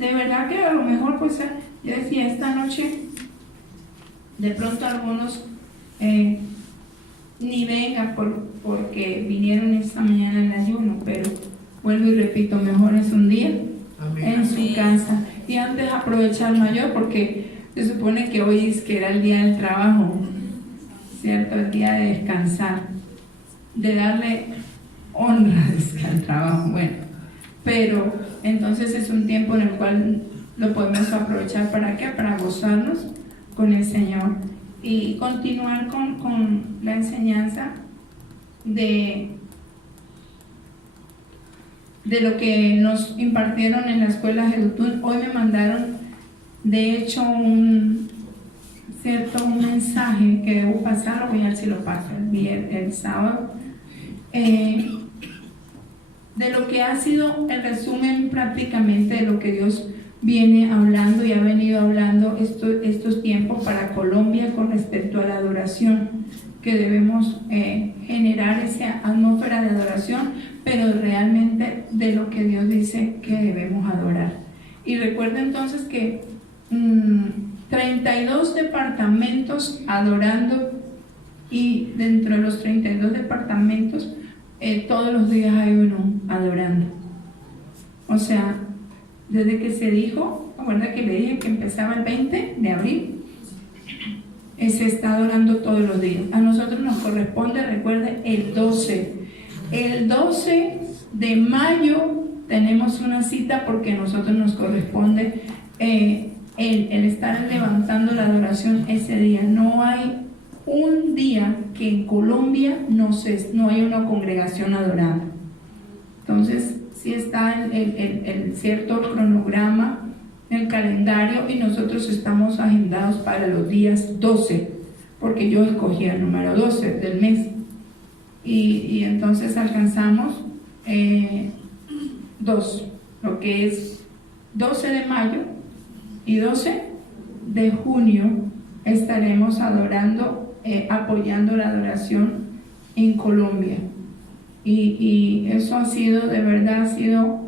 de verdad que a lo mejor, pues, yo decía, esta noche, de pronto algunos ni vengan porque vinieron esta mañana en ayuno, pero vuelvo y repito, mejor es un día en su casa. Y antes aprovechar mayor, porque se supone que hoy es que era el día del trabajo, ¿cierto? El día de descansar, de darle honra al trabajo. Bueno, pero entonces es un tiempo en el cual lo podemos aprovechar. ¿Para qué? Para gozarnos con el Señor y continuar con la enseñanza de lo que nos impartieron en la escuela Jedutún. Hoy me mandaron, de hecho, un mensaje que debo pasar. Voy a ver si lo paso el sábado, de lo que ha sido el resumen prácticamente de lo que Dios viene hablando y ha venido hablando estos tiempos para Colombia con respecto a la adoración, que debemos generar esa atmósfera de adoración, pero realmente de lo que Dios dice que debemos adorar. Y recuerda entonces que 32 departamentos adorando, y dentro de los 32 departamentos todos los días hay uno adorando. O sea, desde que se dijo, ¿recuerda que le dije que empezaba el 20 de abril? Se está adorando todos los días. A nosotros nos corresponde, recuerde, el 12. El 12 de mayo tenemos una cita porque a nosotros nos corresponde el estar levantando la adoración ese día. No hay un día que en Colombia no hay una congregación adorando. Entonces, sí está el cierto cronograma, el calendario, y nosotros estamos agendados para los días 12, porque yo escogí el número 12 del mes, y entonces alcanzamos 2, lo que es 12 de mayo y 12 de junio estaremos adorando, apoyando la adoración en Colombia, y eso ha sido, de verdad, ha sido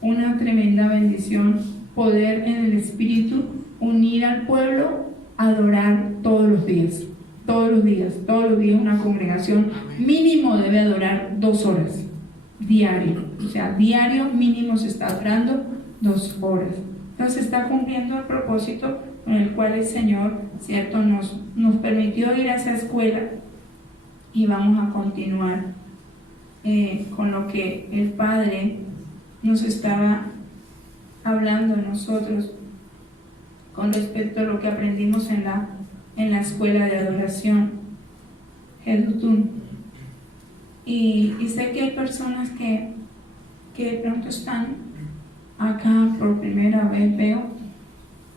una tremenda bendición, poder en el Espíritu unir al pueblo a adorar todos los días, una congregación mínimo debe adorar 2 horas diario, o sea, diario mínimo se está adorando 2 horas. Entonces está cumpliendo el propósito con el cual el Señor, ¿cierto?, nos permitió ir a esa escuela, y vamos a continuar con lo que el Padre nos estaba hablando a nosotros con respecto a lo que aprendimos en la escuela de adoración Jedutún. Y sé que hay personas que de pronto están acá por primera vez, veo,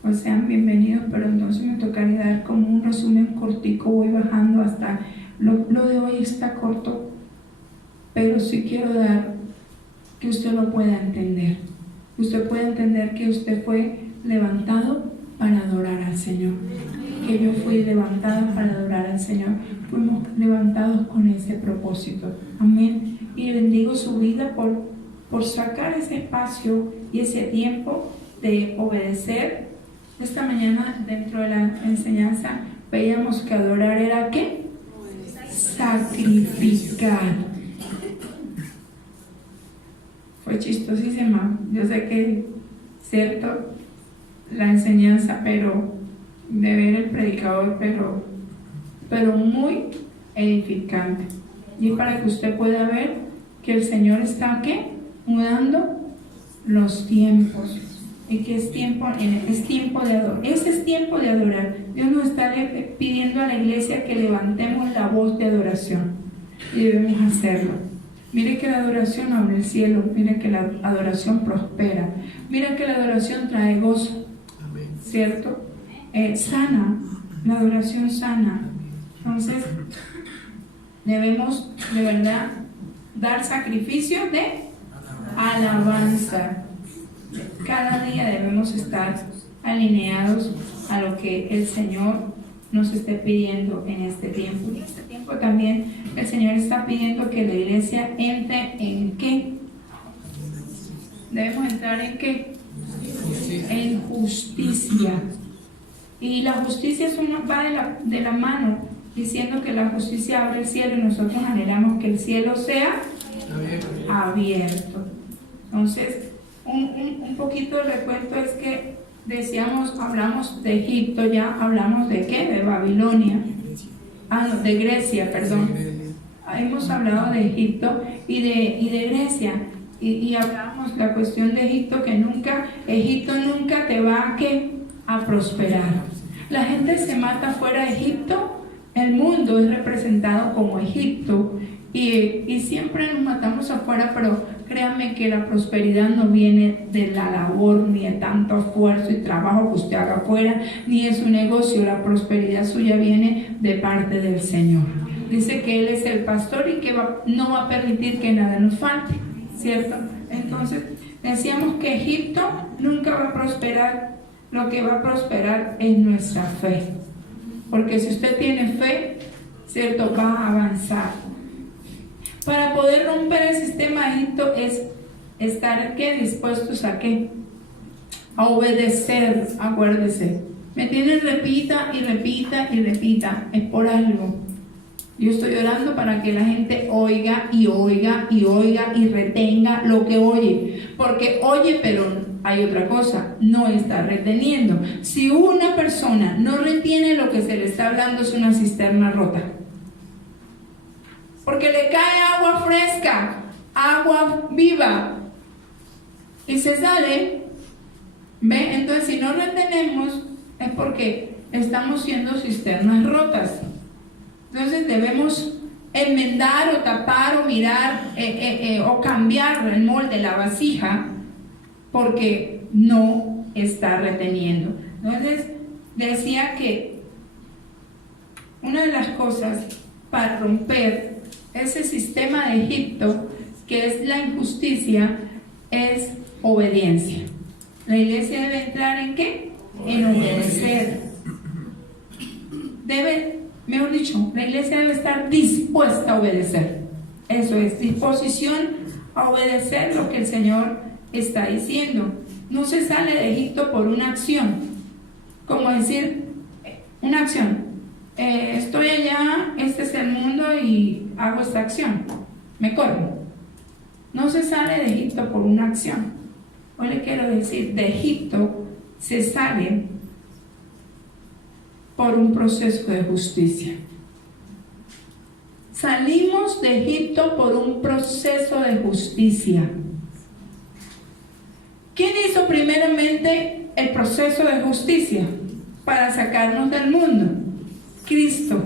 pues sean bienvenidos, pero entonces me tocaría dar como un resumen cortico. Voy bajando hasta lo de hoy está corto, pero sí quiero dar que usted lo pueda entender. Usted puede entender que usted fue levantado para adorar al Señor, que yo fui levantada para adorar al Señor. Fuimos levantados con ese propósito. Amén. Y bendigo su vida por sacar ese espacio y ese tiempo de obedecer. Esta mañana, dentro de la enseñanza, veíamos que adorar era ¿qué? Sacrificar. Fue chistosísima. Yo sé que cierto la enseñanza, pero de ver el predicador, pero muy edificante. Y para que usted pueda ver que el Señor está ¿qué? Mudando los tiempos, y que es tiempo de adorar. Ese es tiempo de adorar. Dios nos está pidiendo a la iglesia que levantemos la voz de adoración, y debemos hacerlo. Mire que la adoración abre el cielo, mire que la adoración prospera, mire que la adoración trae gozo, ¿cierto? Sana, la adoración sana. Entonces debemos de verdad dar sacrificio de alabanza. Cada día debemos estar alineados a lo que el Señor nos esté pidiendo en este tiempo. Y en este tiempo también el Señor está pidiendo que la iglesia entre en ¿qué? Debemos entrar en ¿qué? en justicia. Y la justicia va de la mano, diciendo que la justicia abre el cielo y nosotros anhelamos que el cielo sea abierto. Entonces, un poquito de recuento es que hablamos de Egipto, ya hablamos de ¿qué? De Babilonia. No, de Grecia, perdón. Hemos hablado de Egipto y de Grecia. Y hablamos la cuestión de Egipto, que Egipto nunca te va a prosperar. La gente se mata fuera de Egipto, el mundo es representado como Egipto y siempre nos matamos afuera, pero créanme que la prosperidad no viene de la labor, ni de tanto esfuerzo y trabajo que usted haga afuera, ni de su negocio. La prosperidad suya viene de parte del Señor. Dice que Él es el pastor y que no va a permitir que nada nos falte, ¿cierto? Entonces decíamos que Egipto nunca va a prosperar. Lo que va a prosperar es nuestra fe, porque si usted tiene fe, ¿cierto?, va a avanzar. Para poder romper el sistema de Egipto es estar dispuestos a a obedecer. Acuérdese, me tienen repita y repita y repita, es por algo. Yo estoy orando para que la gente oiga y oiga y oiga y retenga lo que oye, porque oye, pero hay otra cosa, no está reteniendo. Si una persona no retiene lo que se le está hablando, es una cisterna rota, porque le cae agua fresca, agua viva, y se sale. ¿Ve? Entonces, si no retenemos, es porque estamos siendo cisternas rotas. Entonces debemos enmendar o tapar o mirar o cambiar el molde, la vasija, porque no está reteniendo. Entonces decía que una de las cosas para romper ese sistema de Egipto, que es la injusticia, es obediencia. La iglesia debe entrar ¿en qué? En obedecer. Mejor dicho, la iglesia debe estar dispuesta a obedecer. Eso es, disposición a obedecer lo que el Señor está diciendo. No se sale de Egipto por una acción, como decir, una acción. Estoy allá, este es el mundo y hago esta acción, me corro. No se sale de Egipto por una acción. Hoy le quiero decir, de Egipto se sale por un proceso de justicia. Salimos de Egipto por un proceso de justicia. ¿Quién hizo primeramente el proceso de justicia para sacarnos del mundo? Cristo.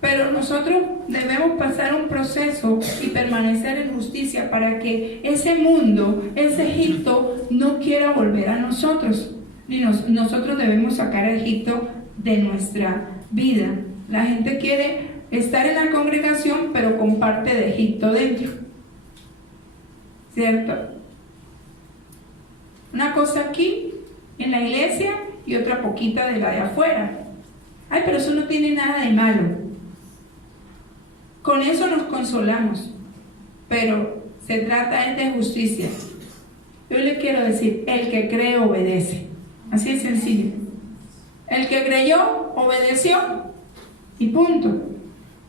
Pero nosotros debemos pasar un proceso y permanecer en justicia para que ese mundo, ese Egipto, no quiera volver a nosotros. Y nosotros debemos sacar a Egipto de nuestra vida. La gente quiere estar en la congregación, pero con parte de Egipto dentro, ¿cierto? Una cosa aquí en la iglesia y otra poquita de la de afuera. Ay, pero eso no tiene nada de malo. Con eso nos consolamos, pero se trata de justicia. Yo le quiero decir, el que cree obedece. Así es sencillo. El que creyó, obedeció y punto.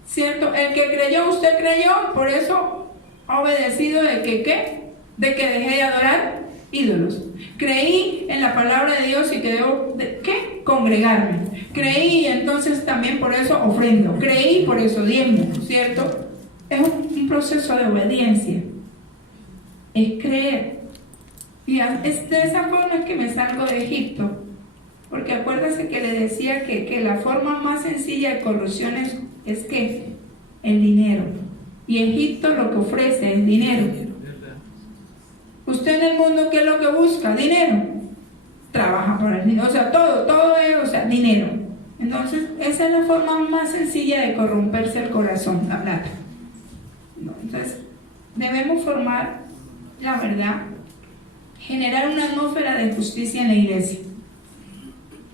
¿Cierto? El que creyó, usted creyó, por eso ha obedecido de que ¿qué? De que dejé de adorar ídolos. Creí en la palabra de Dios y que debo ¿qué? Congregarme. Creí, entonces también por eso ofrendo. Creí, por eso diezmo, ¿cierto? Es un proceso de obediencia. Es creer. Y es de esa forma que me salgo de Egipto. Porque acuérdase que le decía que la forma más sencilla de corrupción es que el dinero. Y Egipto lo que ofrece es dinero. Usted en el mundo, ¿qué es lo que busca? Dinero. Trabaja por el dinero. O sea, todo es, dinero. Entonces, esa es la forma más sencilla de corromperse el corazón, la plata. Entonces, debemos formar la verdad, generar una atmósfera de justicia en la iglesia.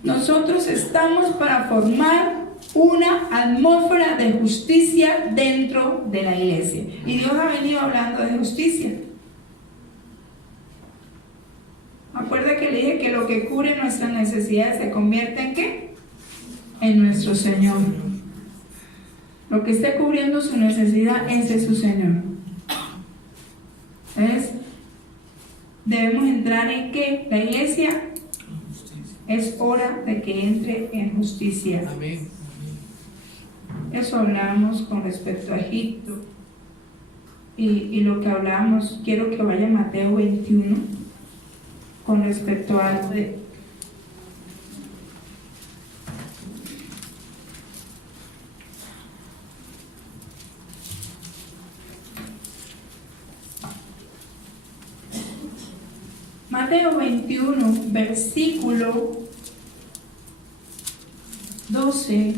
Nosotros estamos para formar una atmósfera de justicia dentro de la iglesia. Y Dios ha venido hablando de justicia. Acuerda que dije que lo que cubre nuestras necesidades se convierte en ¿qué? En nuestro Señor. Lo que esté cubriendo su necesidad, ese es su Señor. ¿Ves? Debemos entrar en ¿qué? La iglesia es hora de que entre en justicia. Amén. Eso hablábamos con respecto a Egipto. Y lo que hablábamos, quiero que vaya a Mateo 21 con respecto a Mateo 21, versículo 12.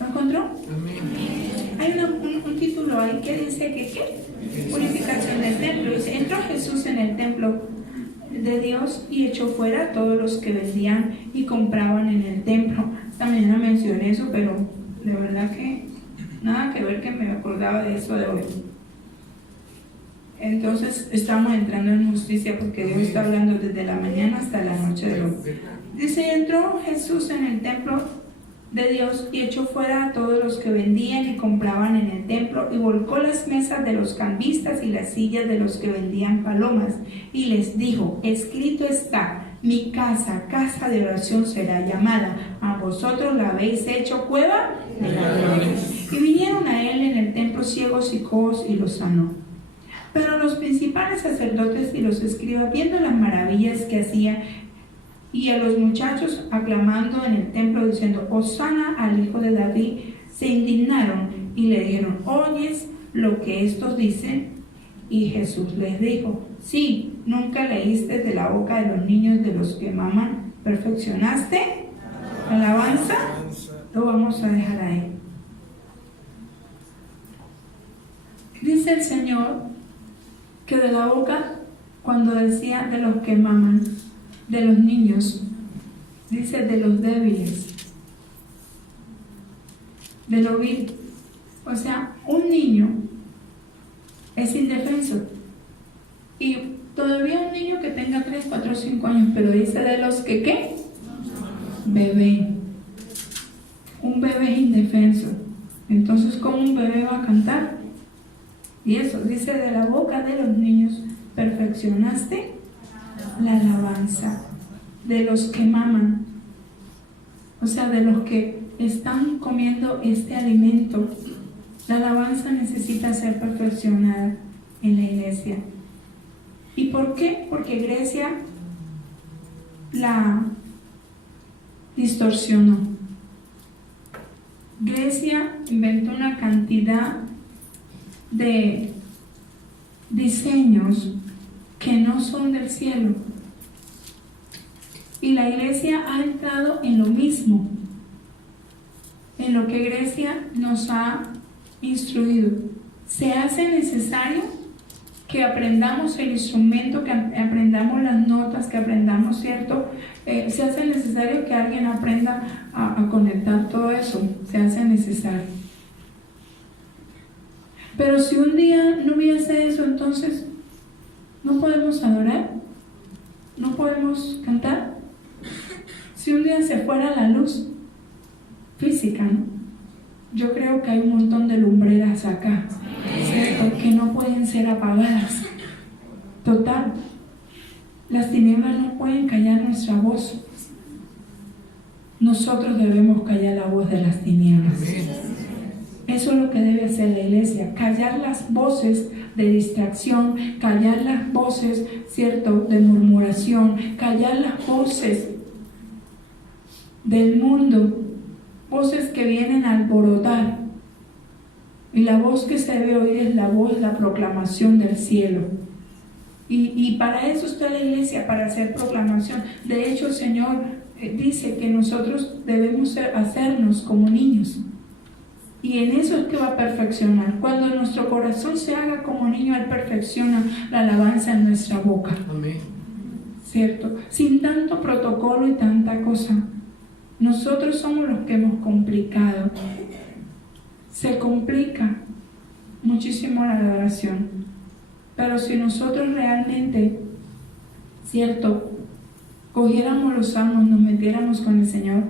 ¿Lo encontró? Amén. Hay un título ahí que dice que ¿qué? Purificación del templo. Dice, entró Jesús en el templo de Dios y echó fuera a todos los que vendían y compraban en el templo. Esta mañana mencioné eso, pero de verdad que nada que ver, que me acordaba de eso de hoy. Entonces estamos entrando en justicia porque Dios está hablando desde la mañana hasta la noche de hoy. Dice, entró Jesús en el templo de Dios y echó fuera a todos los que vendían y compraban en el templo y volcó las mesas de los cambistas y las sillas de los que vendían palomas y les dijo, escrito está, mi casa, casa de oración será llamada, a vosotros la habéis hecho cueva de ladrones. Y vinieron a él en el templo ciegos y cojos y los sanó. Pero los principales sacerdotes y los escribas, viendo las maravillas que hacía, y a los muchachos aclamando en el templo diciendo, Hosana al hijo de David, se indignaron y le dijeron, ¿oyes lo que estos dicen? Y Jesús les dijo, sí, nunca leíste de la boca de los niños de los que maman, perfeccionaste alabanza. Lo vamos a dejar ahí. Dice el Señor que de la boca, cuando decía de los que maman, de los niños, dice de los débiles, de lo vil. O sea, un niño es indefenso. Y todavía un niño que tenga 3, 4, 5 años, pero dice de los que ¿qué? Bebé. Un bebé es indefenso. Entonces, ¿cómo un bebé va a cantar? Y eso dice de la boca de los niños, perfeccionaste la alabanza. De los que maman, o sea, de los que están comiendo este alimento. La alabanza necesita ser perfeccionada en la iglesia. ¿Y por qué? Porque Grecia la distorsionó. Grecia inventó una cantidad de diseños que no son del cielo. Y la iglesia ha entrado en lo mismo, en lo que Grecia nos ha instruido. Se hace necesario que aprendamos el instrumento, que aprendamos las notas, que aprendamos cierto. Se hace necesario que alguien aprenda a conectar todo eso. Se hace necesario. Pero si un día no hubiese eso, entonces no podemos adorar, no podemos cantar. Si un día se fuera la luz física, ¿no? Yo creo que hay un montón de lumbreras acá, ¿cierto? Que no pueden ser apagadas. Total, las tinieblas no pueden callar nuestra voz. Nosotros debemos callar la voz de las tinieblas. Eso es lo que debe hacer la iglesia, callar las voces de distracción, callar las voces, ¿cierto?, de murmuración, callar las voces del mundo, voces que vienen a alborotar. Y la voz que se debe oír es la voz, la proclamación del cielo. Y para eso está la iglesia, para hacer proclamación. De hecho, el Señor dice que nosotros debemos hacernos como niños. Y en eso es que va a perfeccionar. Cuando nuestro corazón se haga como niño, Él perfecciona la alabanza en nuestra boca. Amén. ¿Cierto? Sin tanto protocolo y tanta cosa. Nosotros somos los que hemos complicado. se complica muchísimo la adoración. Pero si nosotros realmente, cierto, cogiéramos los salmos, nos metiéramos con el Señor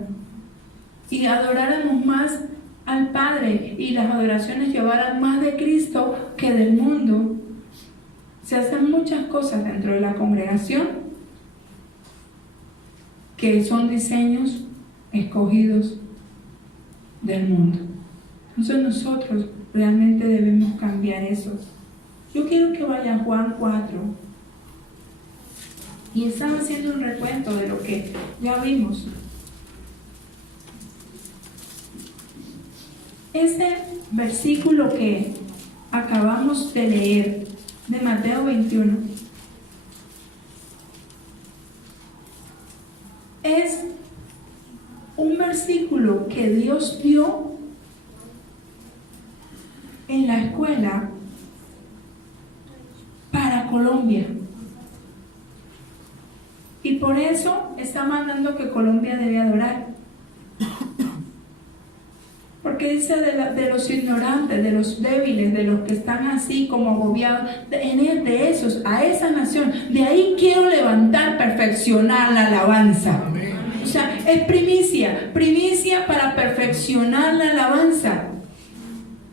y adoráramos más al Padre y las adoraciones llevaran más de Cristo que del mundo, se hacen muchas cosas dentro de la congregación que son diseños escogidos del mundo. Entonces nosotros realmente debemos cambiar eso. Yo quiero que vaya a Juan 4 y estaba haciendo un recuento de lo que ya vimos. Este versículo que acabamos de leer de Mateo 21 es un versículo que Dios dio en la escuela para Colombia, y por eso está mandando que Colombia debe adorar, porque dice de los ignorantes, de los débiles, de los que están así como agobiados, de esos, a esa nación, de ahí quiero levantar, perfeccionar la alabanza. Amén. O sea, es primicia para perfeccionar la alabanza.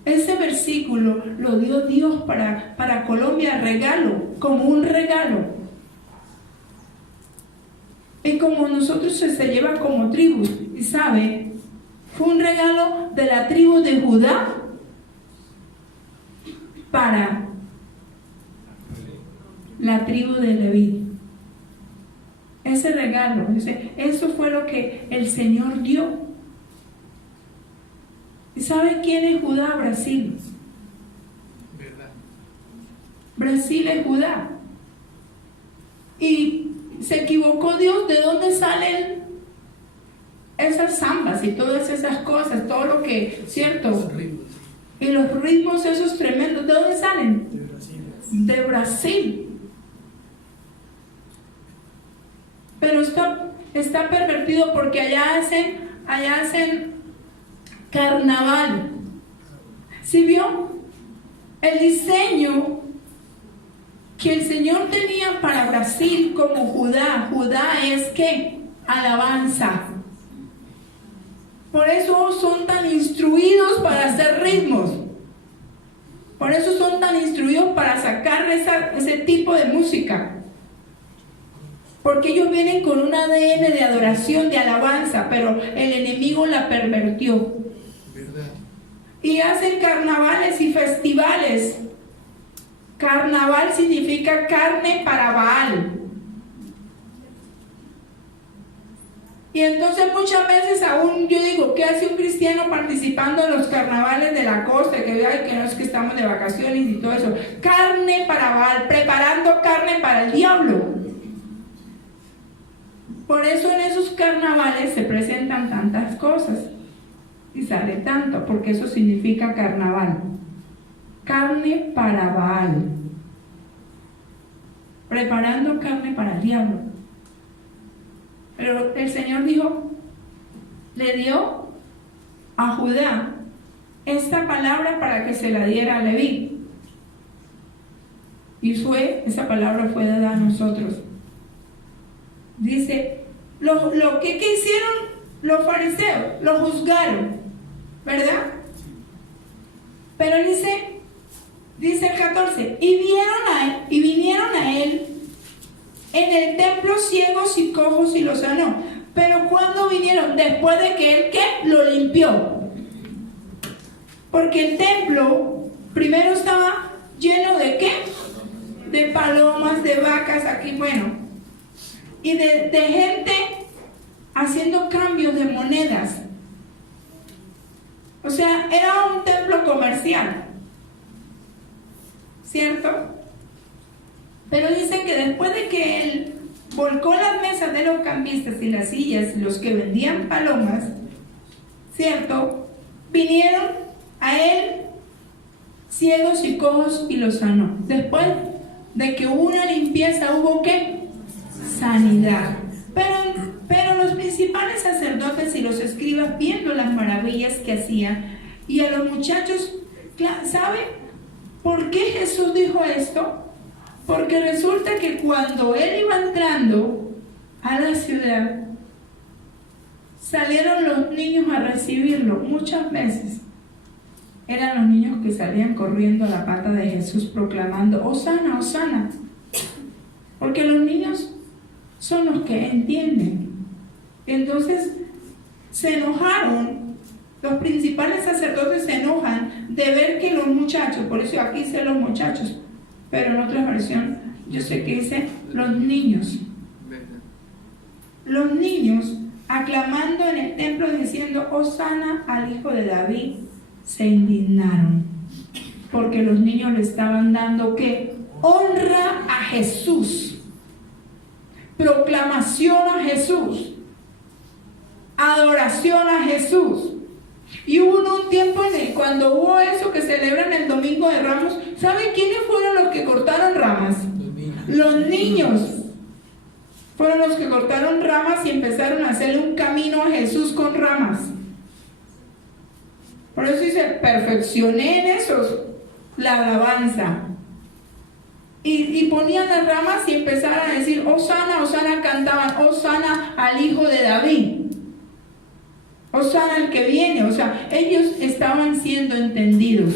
Ese versículo lo dio Dios para Colombia, regalo, como un regalo. Y como nosotros se lleva como tribu, y sabe, fue un regalo de la tribu de Judá para la tribu de Leví. Ese regalo, eso fue lo que el Señor dio. ¿Y sabe quién es Judá? Brasil. ¿Verdad? Brasil es Judá. Y se equivocó Dios de dónde salen esas zambas y todas esas cosas, todo lo que, ¿cierto? Y los ritmos esos tremendos, ¿de dónde salen? De Brasil. De Brasil. Pero está pervertido porque allá hacen carnaval. ¿Sí vio? El diseño que el Señor tenía para Brasil como Judá. Judá es ¿qué? Alabanza. Por eso son tan instruidos para hacer ritmos. Por eso son tan instruidos para sacar ese tipo de música. Porque ellos vienen con un ADN de adoración, de alabanza, pero el enemigo la pervertió. ¿Verdad? Y hacen carnavales y festivales. Carnaval significa carne para Baal. Y entonces muchas veces aún yo digo, ¿qué hace un cristiano participando en los carnavales de la costa? Que no es que estamos de vacaciones y todo eso. Carne para Baal, preparando carne para el diablo. Por eso en esos carnavales se presentan tantas cosas y sale tanto, porque eso significa carnaval. Carne para Baal, preparando carne para el diablo. Pero el Señor dijo, le dio a Judá esta palabra para que se la diera a Leví. Y esa palabra fue dada a nosotros. Dice, lo que hicieron los fariseos, lo juzgaron, ¿verdad? Pero dice el 14, y vinieron a él en el templo ciegos y cojos y los sanó. Pero cuando vinieron, después de que él, ¿qué? Lo limpió. Porque el templo primero estaba lleno de ¿qué? De palomas, de vacas, aquí, bueno, y de gente haciendo cambios de monedas. O sea, era un templo comercial, ¿cierto? Pero dice que después de que él volcó las mesas de los cambistas y las sillas, los que vendían palomas, ¿cierto? Vinieron a él ciegos y cojos y los sanó. Después de que hubo una limpieza, ¿hubo qué? Sanidad. Pero los principales sacerdotes y los escribas, viendo las maravillas que hacía Y a los muchachos, ¿saben por qué Jesús dijo esto? Porque resulta que cuando él iba entrando a la ciudad, salieron los niños a recibirlo. Muchas veces eran los niños que salían corriendo a la pata de Jesús proclamando: Hosana, Hosana. Porque los niños son los que entienden. Entonces se enojaron, los principales sacerdotes se enojan de ver que los muchachos, por eso aquí dice los muchachos, pero en otra versión yo sé que dice los niños. Los niños aclamando en el templo diciendo Hosana al hijo de David, se indignaron porque los niños le estaban dando ¿qué? Honra a Jesús, proclamación a Jesús, adoración a Jesús. Y hubo un tiempo en el cuando hubo eso que celebran el Domingo de Ramos. ¿Saben quiénes fueron los que cortaron ramas? Los niños fueron los que cortaron ramas y empezaron a hacerle un camino a Jesús con ramas. Por eso dice, perfeccioné en esos la alabanza. Y ponían las ramas y empezaron a decir Hosana, Hosana, cantaban Hosana al hijo de David, Hosana al que viene. O sea, ellos estaban siendo entendidos.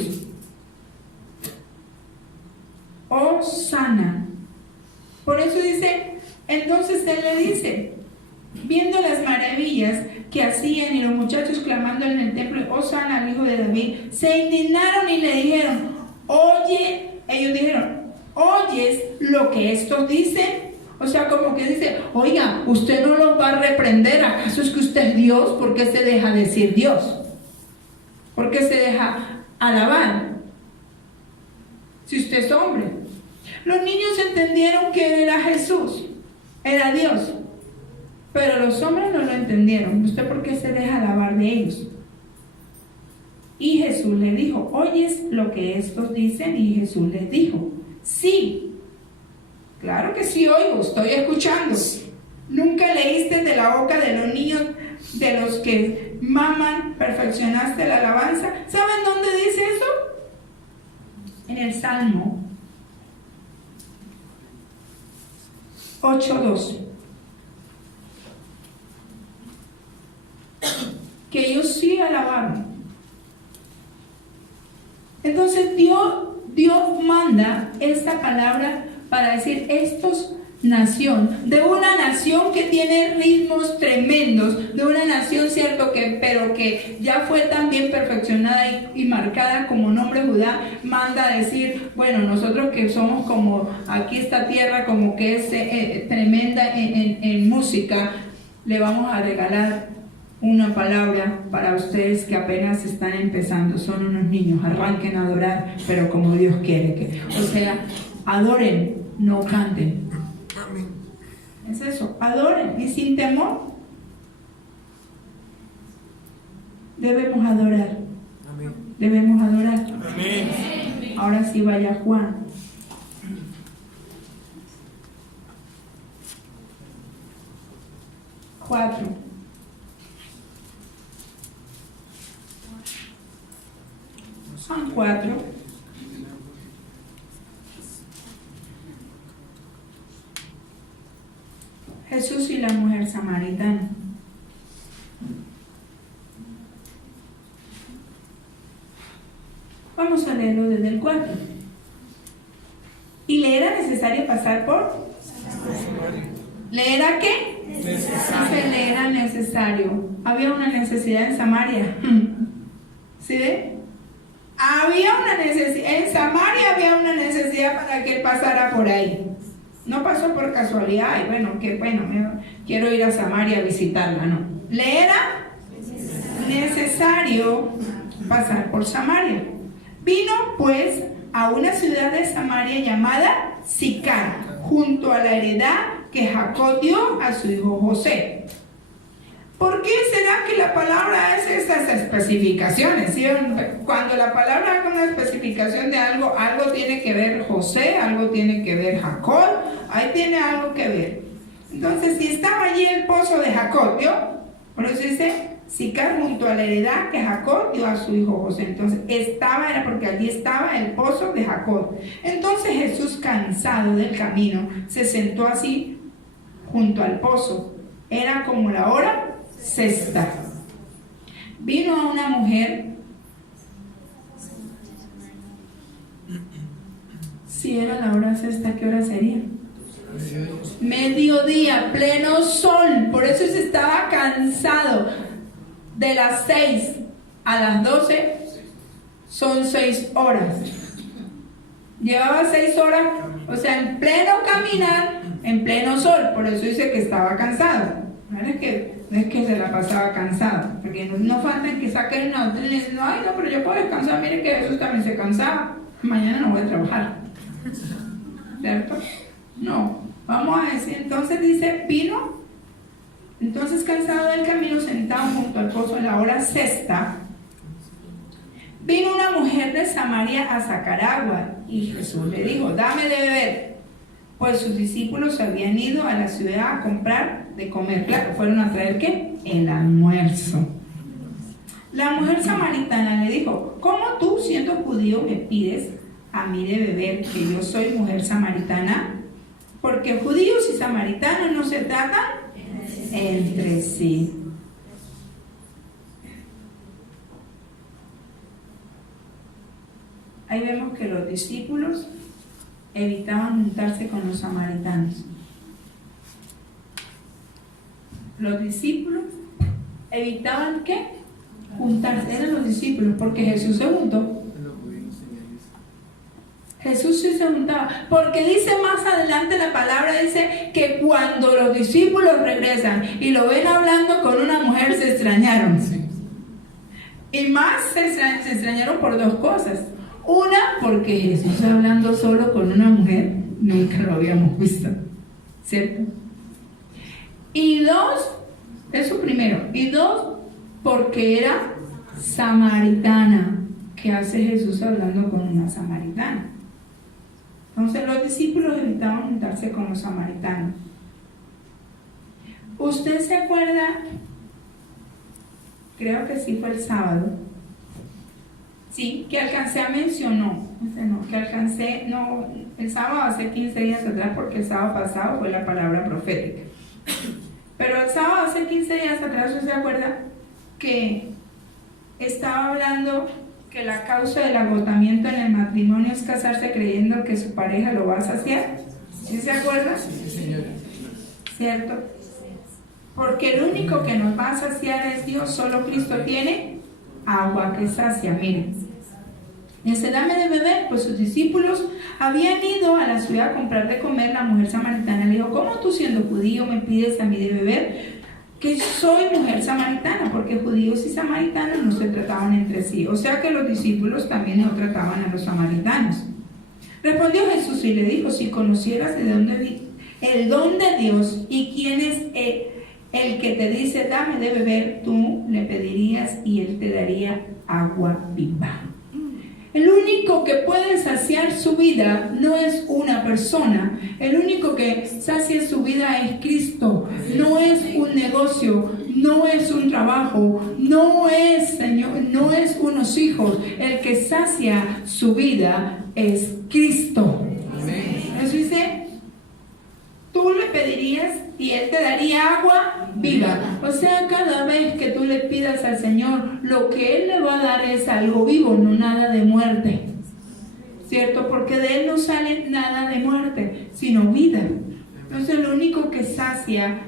Hosana. Por eso dice, entonces él le dice, viendo las maravillas que hacían y los muchachos clamando en el templo Hosana al hijo de David, se indignaron y le dijeron, oye, ellos dijeron, ¿oyes lo que estos dicen? O sea, como que dice, oiga, usted no los va a reprender, ¿acaso es que usted es Dios? ¿Por qué se deja decir Dios? ¿Por qué se deja alabar? Si usted es hombre. Los niños entendieron que él era Jesús, era Dios, pero los hombres no lo entendieron. ¿Usted por qué se deja alabar de ellos? Y Jesús le dijo, ¿oyes lo que estos dicen? Y Jesús les dijo, sí, claro que sí oigo, estoy escuchando. ¿Nunca leíste de la boca de los niños, de los que maman, perfeccionaste la alabanza? ¿Saben dónde dice eso? En el Salmo 8:12. Que ellos sí alabaron. Entonces Dios manda esta palabra para decir estos nación, de una nación que tiene ritmos tremendos, de una nación cierto que, pero que ya fue también perfeccionada y marcada como nombre Judá, manda a decir, bueno, nosotros que somos como aquí esta tierra como que es tremenda en música, le vamos a regalar una palabra para ustedes que apenas están empezando, son unos niños, arranquen a adorar, pero como Dios quiere que, o sea, adoren, no canten. Es eso, adoren y sin temor. Debemos adorar. Amén. Debemos adorar. Amén. Ahora sí vaya Juan. Juan 4. Jesús y la mujer samaritana. Vamos a leerlo desde el 4. Y le era necesario pasar por... ¿Le era qué? Necesario. Le era necesario. Había una necesidad en Samaria. ¿Sí ve? Había una necesidad. En Samaria había una necesidad para que él pasara por ahí. No pasó por casualidad. Y bueno, quiero ir a Samaria a visitarla. No. Le era necesario pasar por Samaria. Vino pues a una ciudad de Samaria llamada Sicar, junto a la heredad que Jacob dio a su hijo José. ¿Por qué será que la palabra hace estas especificaciones? ¿Sí? Cuando la palabra hace una especificación de algo, algo tiene que ver José, algo tiene que ver Jacob, ahí tiene algo que ver. Entonces, si estaba allí el pozo de Jacob, ¿vio? Por eso dice Sicar, junto a la heredad que Jacob dio a su hijo José. Entonces era porque allí estaba el pozo de Jacob. Entonces Jesús, cansado del camino, se sentó así junto al pozo. Era como la hora sexta. Vino a una mujer. Si era la hora sexta, ¿qué hora sería? Mediodía, pleno sol. Por eso se estaba cansado. De las 6 a las 12 son 6 horas. Llevaba 6 horas, o sea, en pleno caminar, en pleno sol. Por eso dice que estaba cansado. No es que se la pasaba cansado, porque no falta que saquen una doctrina y dicen, ay, no, pero yo puedo descansar. Mire que Jesús también se cansaba. Mañana no voy a trabajar, ¿cierto? No, vamos a decir, entonces dice, vino. Entonces, cansado del camino, sentado junto al pozo en la hora sexta, vino una mujer de Samaria a sacar agua, y Jesús le dijo, dame de beber, pues sus discípulos habían ido a la ciudad a comprar de comer. Claro, fueron a traer ¿qué? El almuerzo. La mujer samaritana le dijo, ¿cómo tú, siendo judío, me pides a mí de beber, que yo soy mujer samaritana? Porque judíos y samaritanos no se tratan entre sí. Ahí vemos que los discípulos evitaban juntarse con los samaritanos. Los discípulos evitaban ¿qué? Juntarse. Eran los discípulos, porque Jesús se juntó. Jesús sí se juntaba, porque dice más adelante la palabra, dice que cuando los discípulos regresan y lo ven hablando con una mujer, se extrañaron. Y más se extrañaron por dos cosas. Una, porque Jesús hablando solo con una mujer, nunca lo habíamos visto, ¿cierto? Y dos, eso primero. Y dos, porque era samaritana. ¿Qué hace Jesús hablando con una samaritana? Entonces los discípulos evitaban juntarse con los samaritanos. ¿Usted se acuerda? Creo que sí fue el sábado. Sí, que alcancé a mencionar. El sábado hace 15 días atrás, porque el sábado pasado fue la palabra profética. Pero el sábado hace 15 días atrás, ¿usted se acuerda? Que estaba hablando que la causa del agotamiento en el matrimonio es casarse creyendo que su pareja lo va a saciar. ¿Sí se acuerda? Sí, señora. ¿Cierto? Porque el único que nos va a saciar es Dios. Solo Cristo tiene agua que sacia. Miren, ese dame de beber, pues sus discípulos habían ido a la ciudad a comprar de comer. La mujer samaritana le dijo, ¿cómo tú, siendo judío, me pides a mí de beber? Que soy mujer samaritana, porque judíos y samaritanos no se trataban entre sí. O sea que los discípulos también no trataban a los samaritanos. Respondió Jesús y le dijo, si conocieras de dónde el don de Dios y quién es el que te dice dame de beber, tú le pedirías y él te daría agua viva. El único que puede saciar su vida no es una persona. El único que sacia su vida es Cristo. No es un negocio, no es un trabajo, no es unos hijos. El que sacia su vida es Cristo. Eso dice, tú le pedirías y él te daría agua viva. O sea, cada vez que tú le pidas al Señor, lo que él le va a dar es algo vivo, no nada de muerte, ¿cierto? Porque de él no sale nada de muerte, sino vida. Entonces lo único que sacia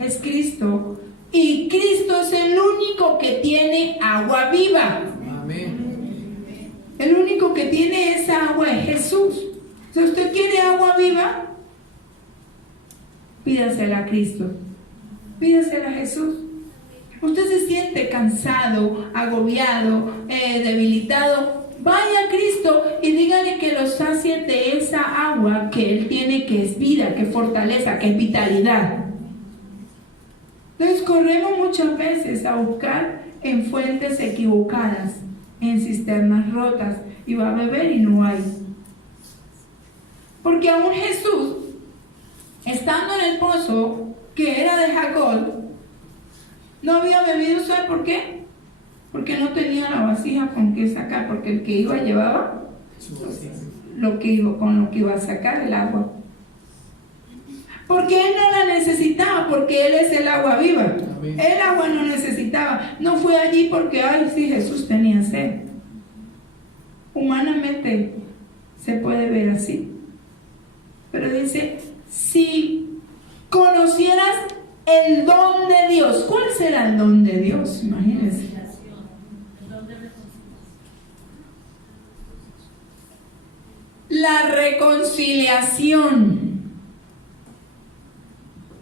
es Cristo, y Cristo es el único que tiene agua viva. Amén. El único que tiene esa agua es Jesús. Si usted quiere agua viva, pídasela a Cristo, pídasela a Jesús. Usted se siente cansado, agobiado, debilitado, vaya a Cristo y dígale que lo sacie de esa agua que Él tiene, que es vida, que es fortaleza, que es vitalidad. Entonces corremos muchas veces a buscar en fuentes equivocadas, en cisternas rotas, y va a beber y no hay. Porque aún Jesús, estando en el pozo que era de Jacob, No había bebido, ¿sabe por qué? Porque no tenía la vasija con que sacar, porque el que iba llevaba con lo que iba a sacar el agua. Porque él no la necesitaba, porque él es el agua viva. Amén. El agua no necesitaba. No fue allí porque, ay, sí, Jesús tenía sed. Humanamente se puede ver así. Pero dice, si conocieras el don de Dios. ¿Cuál será el don de Dios? Imagínense. La reconciliación.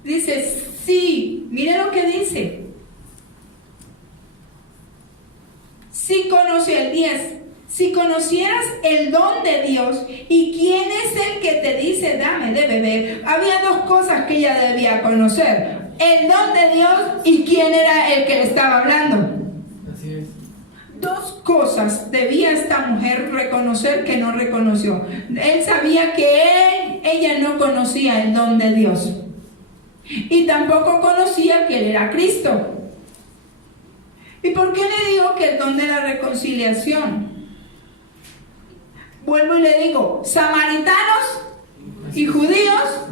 Dice, sí, mire lo que dice. Si conocieras el 10, si conocieras el don de Dios y quién es el que te dice dame de beber. Había dos cosas que ella debía conocer: el don de Dios y quién era el que le estaba hablando. Así es. Dos cosas debía esta mujer reconocer que no reconoció. Él sabía que ella no conocía el don de Dios y tampoco conocía que él era Cristo. ¿Y por qué le digo que el don de la reconciliación? Vuelvo y le digo, samaritanos y judíos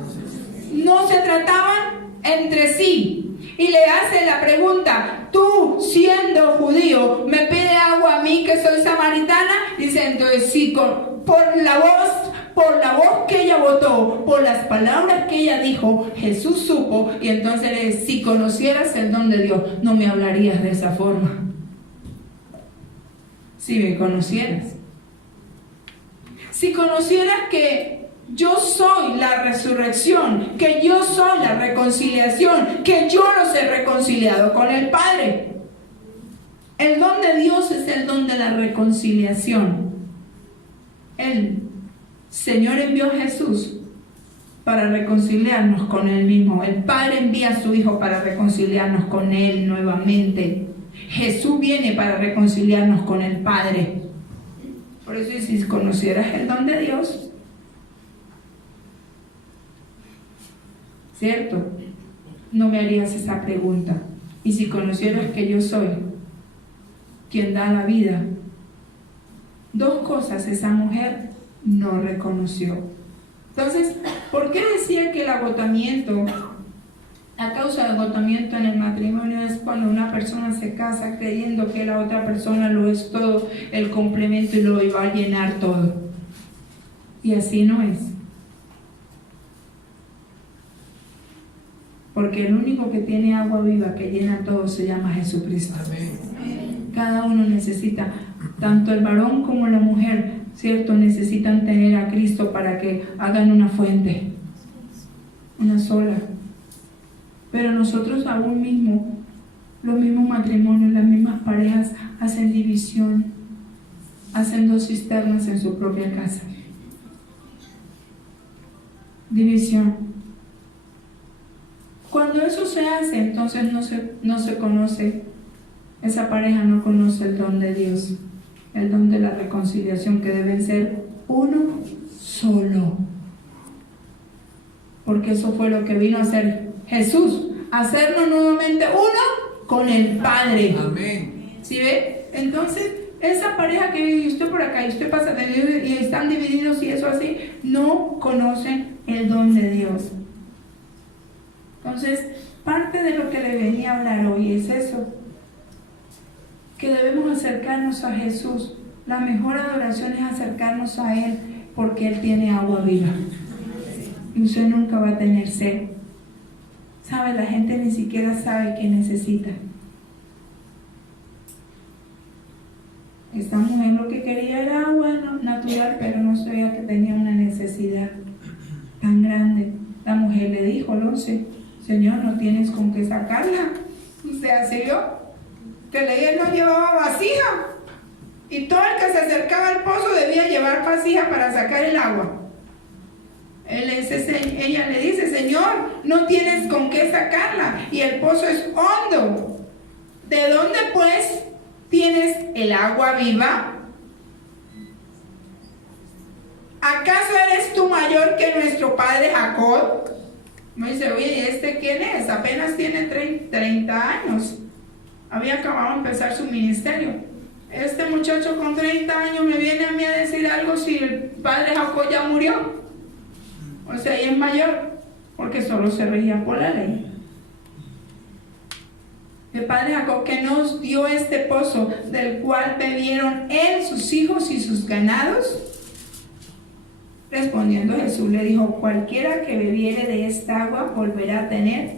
no se trataban entre sí. Y le hace la pregunta, tú siendo judío, ¿me pide agua a mí que soy samaritana? Dice, entonces sí, por la voz que ella votó, por las palabras que ella dijo, Jesús supo. Y entonces le dice, si conocieras el don de Dios, no me hablarías de esa forma. Si me conocieras. Si conocieras que yo soy la resurrección, que yo soy la reconciliación, que yo los he reconciliado con el Padre. El don de Dios es el don de la reconciliación. El Señor envió a Jesús para reconciliarnos con Él mismo. El Padre envía a su Hijo para reconciliarnos con Él nuevamente. Jesús viene para reconciliarnos con el Padre. Por eso, si conocieras el don de Dios, ¿cierto? No me harías esa pregunta. Y si conocieras que yo soy quien da la vida, dos cosas esa mujer no reconoció. Entonces, ¿por qué decía que el agotamiento, la causa de agotamiento en el matrimonio es cuando una persona se casa creyendo que la otra persona lo es todo, el complemento y lo va a llenar todo? Y así no es. Porque el único que tiene agua viva que llena todo se llama Jesucristo. Amén. Cada uno necesita, tanto el varón como la mujer, ¿cierto? Necesitan tener a Cristo para que hagan una fuente, una sola. Pero nosotros aún mismo, los mismos matrimonios, las mismas parejas hacen división, hacen dos cisternas en su propia casa. División. Cuando eso se hace, entonces no se conoce, esa pareja no conoce el don de Dios, el don de la reconciliación, que deben ser uno solo. Porque eso fue lo que vino a hacer Jesús, hacernos nuevamente uno con el Padre. Amén. ¿Sí ve? Entonces, esa pareja que vive usted por acá y usted pasa de Dios y están divididos y eso así, no conocen el don de Dios. Entonces, parte de lo que le venía a hablar hoy es eso, que debemos acercarnos a Jesús. La mejor adoración es acercarnos a Él, porque Él tiene agua viva y usted nunca va a tener sed. ¿Sabe? La gente ni siquiera sabe que necesita. Esta mujer lo que quería era agua natural, pero no sabía que tenía una necesidad tan grande. La mujer le dijo, al 11, Señor, no tienes con qué sacarla. Usted hace yo, que él no llevaba vasija. Y todo el que se acercaba al pozo debía llevar vasija para sacar el agua. Ella le dice, Señor, no tienes con qué sacarla y el pozo es hondo. ¿De dónde pues tienes el agua viva? ¿Acaso eres tú mayor que nuestro padre Jacob? Me dice, oye, ¿este quién es? Apenas tiene 30 años. había acabado de empezar su ministerio. Este muchacho con 30 años me viene a mí a decir algo si el padre Jacob ya murió. O sea, y es mayor, porque solo se regía por la ley. El padre Jacob que nos dio este pozo, del cual bebieron él, sus hijos y sus ganados. Respondiendo Jesús le dijo: cualquiera que bebiere de esta agua volverá a tener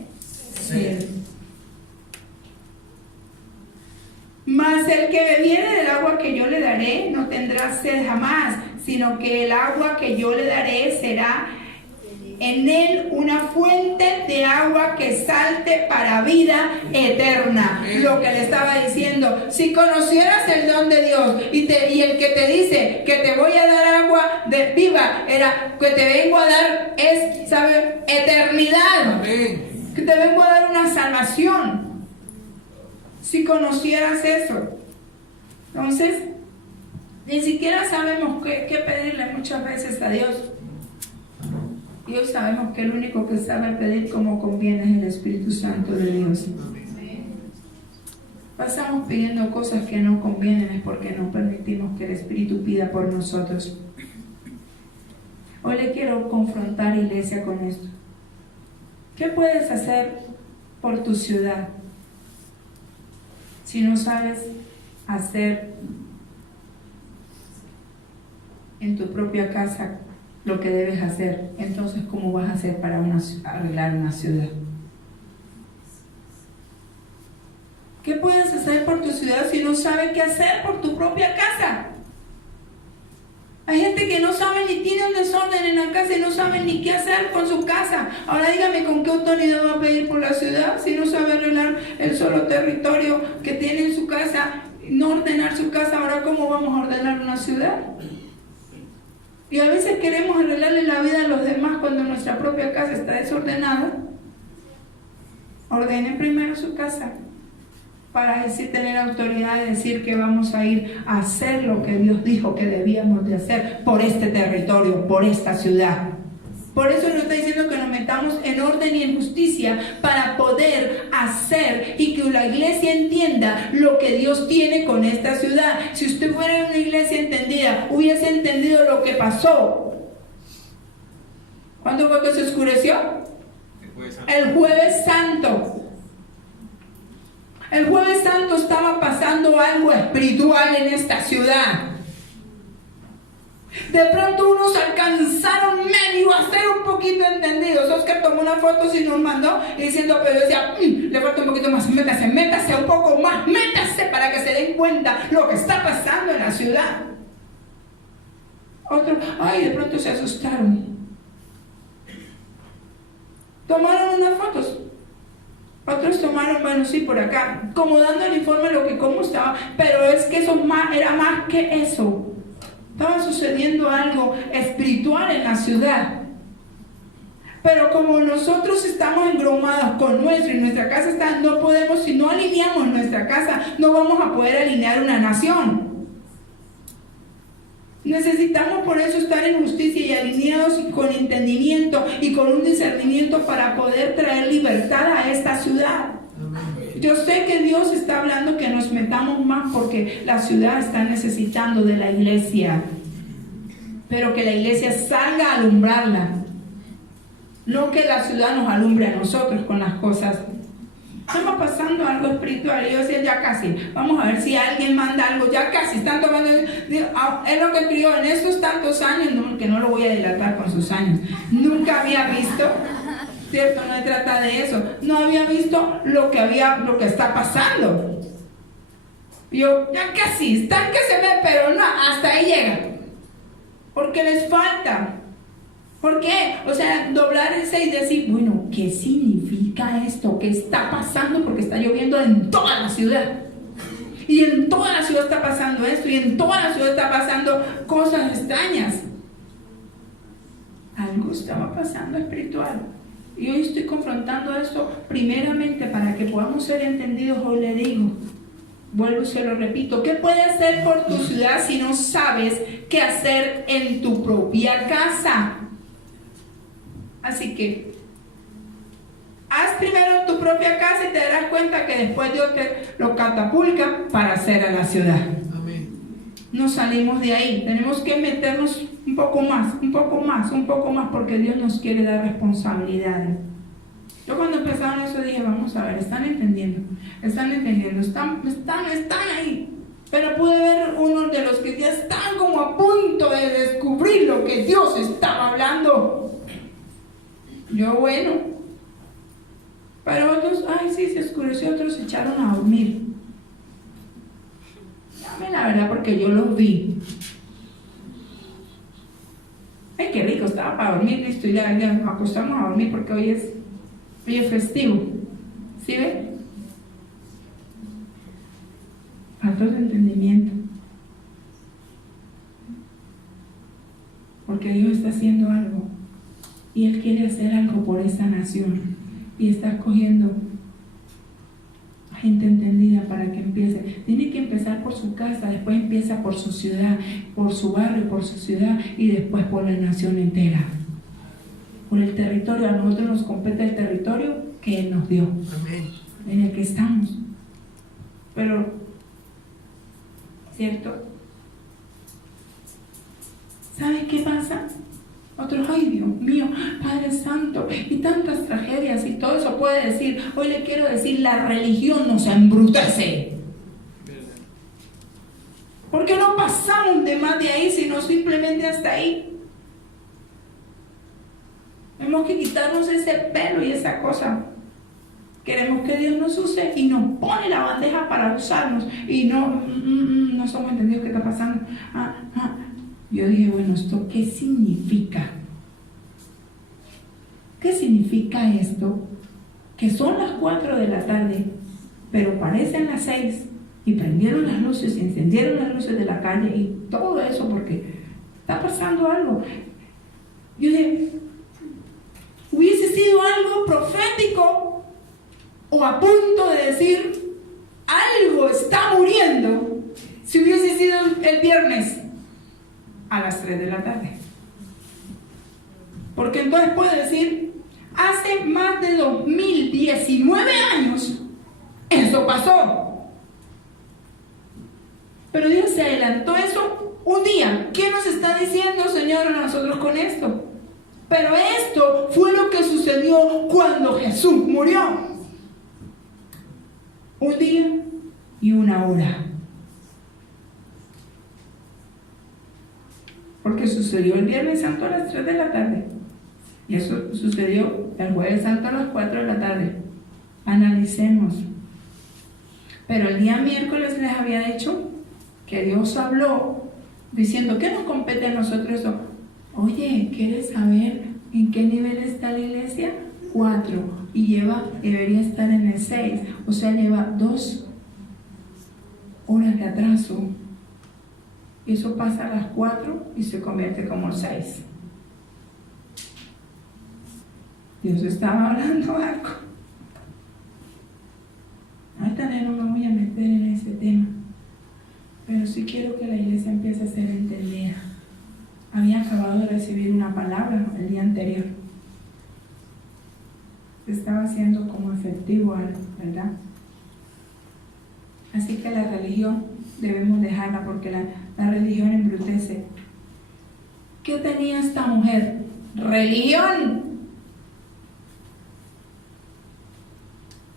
sed. Mas el que bebiere del agua que yo le daré no tendrá sed jamás, sino que el agua que yo le daré será en él una fuente de agua que salte para vida eterna. Lo que le estaba diciendo, si conocieras el don de Dios y el que te dice que te voy a dar agua de viva, era que te vengo a dar, es, ¿sabe? Eternidad. Amén. Que te vengo a dar una salvación. Si conocieras eso. Entonces, ni siquiera sabemos qué pedirle muchas veces a Dios. Y hoy sabemos que el único que sabe pedir como conviene es el Espíritu Santo de Dios. Pasamos pidiendo cosas que no convienen, es porque no permitimos que el Espíritu pida por nosotros. Hoy le quiero confrontar, iglesia, con esto. ¿Qué puedes hacer por tu ciudad si no sabes hacer en tu propia casa lo que debes hacer? Entonces, ¿cómo vas a hacer para arreglar una ciudad? ¿Qué puedes hacer por tu ciudad si no sabes qué hacer por tu propia casa? Hay gente que no sabe ni tiene un desorden en la casa y no sabe ni qué hacer con su casa. Ahora dígame, ¿con qué autoridad va a pedir por la ciudad si no sabe arreglar el solo territorio que tiene en su casa, no ordenar su casa? Ahora, ¿cómo vamos a ordenar una ciudad? Y a veces queremos arreglarle la vida a los demás cuando nuestra propia casa está desordenada. Ordenen primero su casa para así tener autoridad de decir que vamos a ir a hacer lo que Dios dijo que debíamos de hacer por este territorio, por esta ciudad. Por eso nos está diciendo que nos metamos en orden y en justicia para poder hacer y que la iglesia entienda lo que Dios tiene con esta ciudad. Si usted fuera una iglesia entendida, hubiese entendido lo que pasó. ¿Cuándo fue que se oscureció? El Jueves Santo. El Jueves Santo estaba pasando algo espiritual en esta ciudad. De pronto unos alcanzaron medio a ser un poquito entendidos. Oscar tomó una foto y nos mandó diciendo, pero decía, le falta un poquito más, métase un poco más, métase para que se den cuenta lo que está pasando en la ciudad. Otros, de pronto se asustaron. Tomaron unas fotos. Otros tomaron, bueno, sí, por acá, como dando el informe de cómo estaba, pero es que eso era más que eso. Estaba sucediendo algo espiritual en la ciudad. Pero como nosotros estamos englomados con nuestra casa está, no podemos, si no alineamos nuestra casa, no vamos a poder alinear una nación. Necesitamos por eso estar en justicia y alineados y con entendimiento y con un discernimiento para poder traer libertad a esta ciudad. Yo sé que Dios está hablando que nos metamos más porque la ciudad está necesitando de la iglesia, pero que la iglesia salga a alumbrarla, no que la ciudad nos alumbre a nosotros con las cosas. Estamos pasando algo espiritual y yo decía, ya casi, vamos a ver si alguien manda algo, ya casi, están tomando, es lo que escribió en estos tantos años, no, que no lo voy a dilatar con sus años, nunca había visto, cierto, no se trata de eso, no había visto lo que está pasando. Yo, ya casi, están que se ve, pero no, hasta ahí llega, porque les falta. ¿Por qué? O sea, doblarse y decir, bueno, ¿qué significa esto? ¿Qué está pasando? Porque está lloviendo en toda la ciudad. Y en toda la ciudad está pasando esto. Y en toda la ciudad está pasando cosas extrañas. Algo estaba pasando espiritual. Y hoy estoy confrontando esto primeramente para que podamos ser entendidos. Hoy le digo, vuelvo y se lo repito, ¿qué puedes hacer por tu ciudad si no sabes qué hacer en tu propia casa? Así que Haz primero tu propia casa y te darás cuenta que después Dios te lo catapulta para hacer a la ciudad. Amén. No salimos de ahí. Tenemos que meternos un poco más, un poco más, un poco más, porque Dios nos quiere dar responsabilidades. Yo cuando empezaron eso dije, vamos a ver, están entendiendo, están ahí. Pero pude ver uno de los que ya están como a punto de descubrir lo que Dios estaba hablando. Yo, bueno. Pero otros, ay sí, se oscureció, otros se echaron a dormir. Dame la verdad porque yo los vi. Ay, qué rico, estaba para dormir, listo, y ya nos acostamos a dormir porque hoy es festivo. ¿Sí ve? Falta de entendimiento. Porque Dios está haciendo algo. Y Él quiere hacer algo por esta nación. Y está escogiendo gente entendida para que empiece. Tiene que empezar por su casa, después empieza por su ciudad, por su barrio, por su ciudad y después por la nación entera. Por el territorio. A nosotros nos compete el territorio que Él nos dio. Amén. En el que estamos. Pero, ¿cierto? ¿Sabe qué pasa? Otros, ay Dios mío, Padre Santo, y tantas tragedias y todo eso puede decir. Hoy le quiero decir, la religión nos embrutece. Porque no pasamos de más de ahí, sino simplemente hasta ahí. Tenemos que quitarnos ese pelo y esa cosa. Queremos que Dios nos use y nos pone la bandeja para usarnos. Y no somos entendidos qué está pasando. Yo dije, bueno, ¿esto qué significa? ¿Qué significa esto? Que son las 4 de la tarde, pero parecen las 6 y prendieron las luces, encendieron las luces de la calle y todo eso porque está pasando algo. Yo dije, hubiese sido algo profético o a punto de decir, algo está muriendo si hubiese sido el viernes a las 3 de la tarde. Porque entonces puede decir, hace más de 2019 años eso pasó. Pero Dios se adelantó eso un día. ¿Qué nos está diciendo, Señor, a nosotros con esto? Pero esto fue lo que sucedió cuando Jesús murió. Un día y una hora. Porque sucedió el Viernes Santo a las 3 de la tarde. Y eso sucedió el Jueves Santo a las 4 de la tarde. Analicemos. Pero el día miércoles les había dicho que Dios habló diciendo, ¿qué nos compete a nosotros eso? Oye, ¿quieres saber en qué nivel está la iglesia? 4. Y debería estar en el 6. O sea, lleva 2 horas de atraso. Eso pasa a las 4 y se convierte como el 6. Dios estaba hablando algo. Ahorita no me voy a meter en ese tema, pero sí quiero que la iglesia empiece a ser entendida. Había acabado de recibir una palabra el día anterior. Se estaba haciendo como efectivo algo, ¿verdad? Así que la religión debemos dejarla porque la religión embrutece. ¿Qué tenía esta mujer? Religión.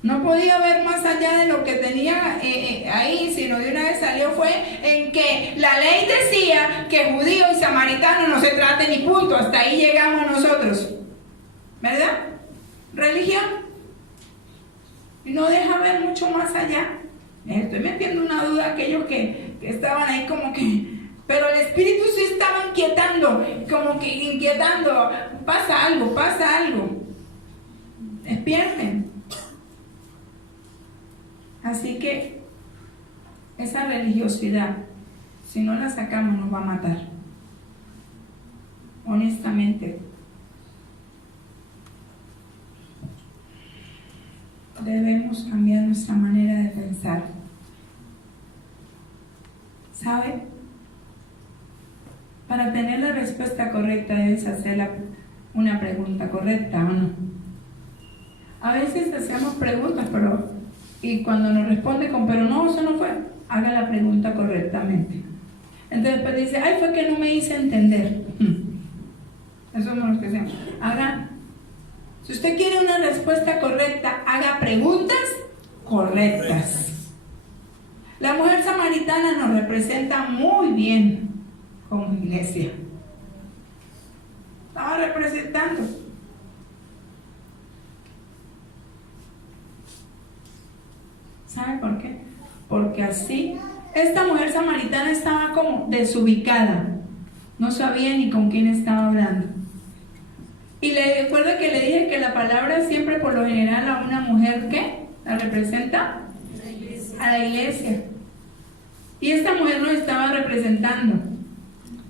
No podía ver más allá de lo que tenía ahí, sino de una vez salió fue en que la ley decía que judío y samaritano no se traten y punto. Hasta ahí llegamos nosotros. ¿Verdad? Religión. Y no deja ver mucho más allá. Estoy metiendo una duda a aquellos que estaban ahí como que... Pero el Espíritu sí estaba inquietando. Pasa algo. Despierten. Así que esa religiosidad, si no la sacamos, nos va a matar. Honestamente. Debemos cambiar nuestra manera de pensar. ¿Sabe? Para tener la respuesta correcta debes hacer una pregunta correcta, ¿o no? A veces hacemos preguntas, y cuando nos responde con pero no, eso no fue, haga la pregunta correctamente. Entonces después dice, ay, fue que no me hice entender. Eso somos los que hacemos. Si usted quiere una respuesta correcta, haga preguntas correctas. La mujer samaritana nos representa muy bien como iglesia. Estaba representando. ¿Sabe por qué? Porque así, esta mujer samaritana estaba como desubicada. No sabía ni con quién estaba hablando. Y le recuerda que le dije que la palabra siempre por lo general a una mujer, ¿qué? ¿La representa? A la iglesia. Y esta mujer no estaba representando,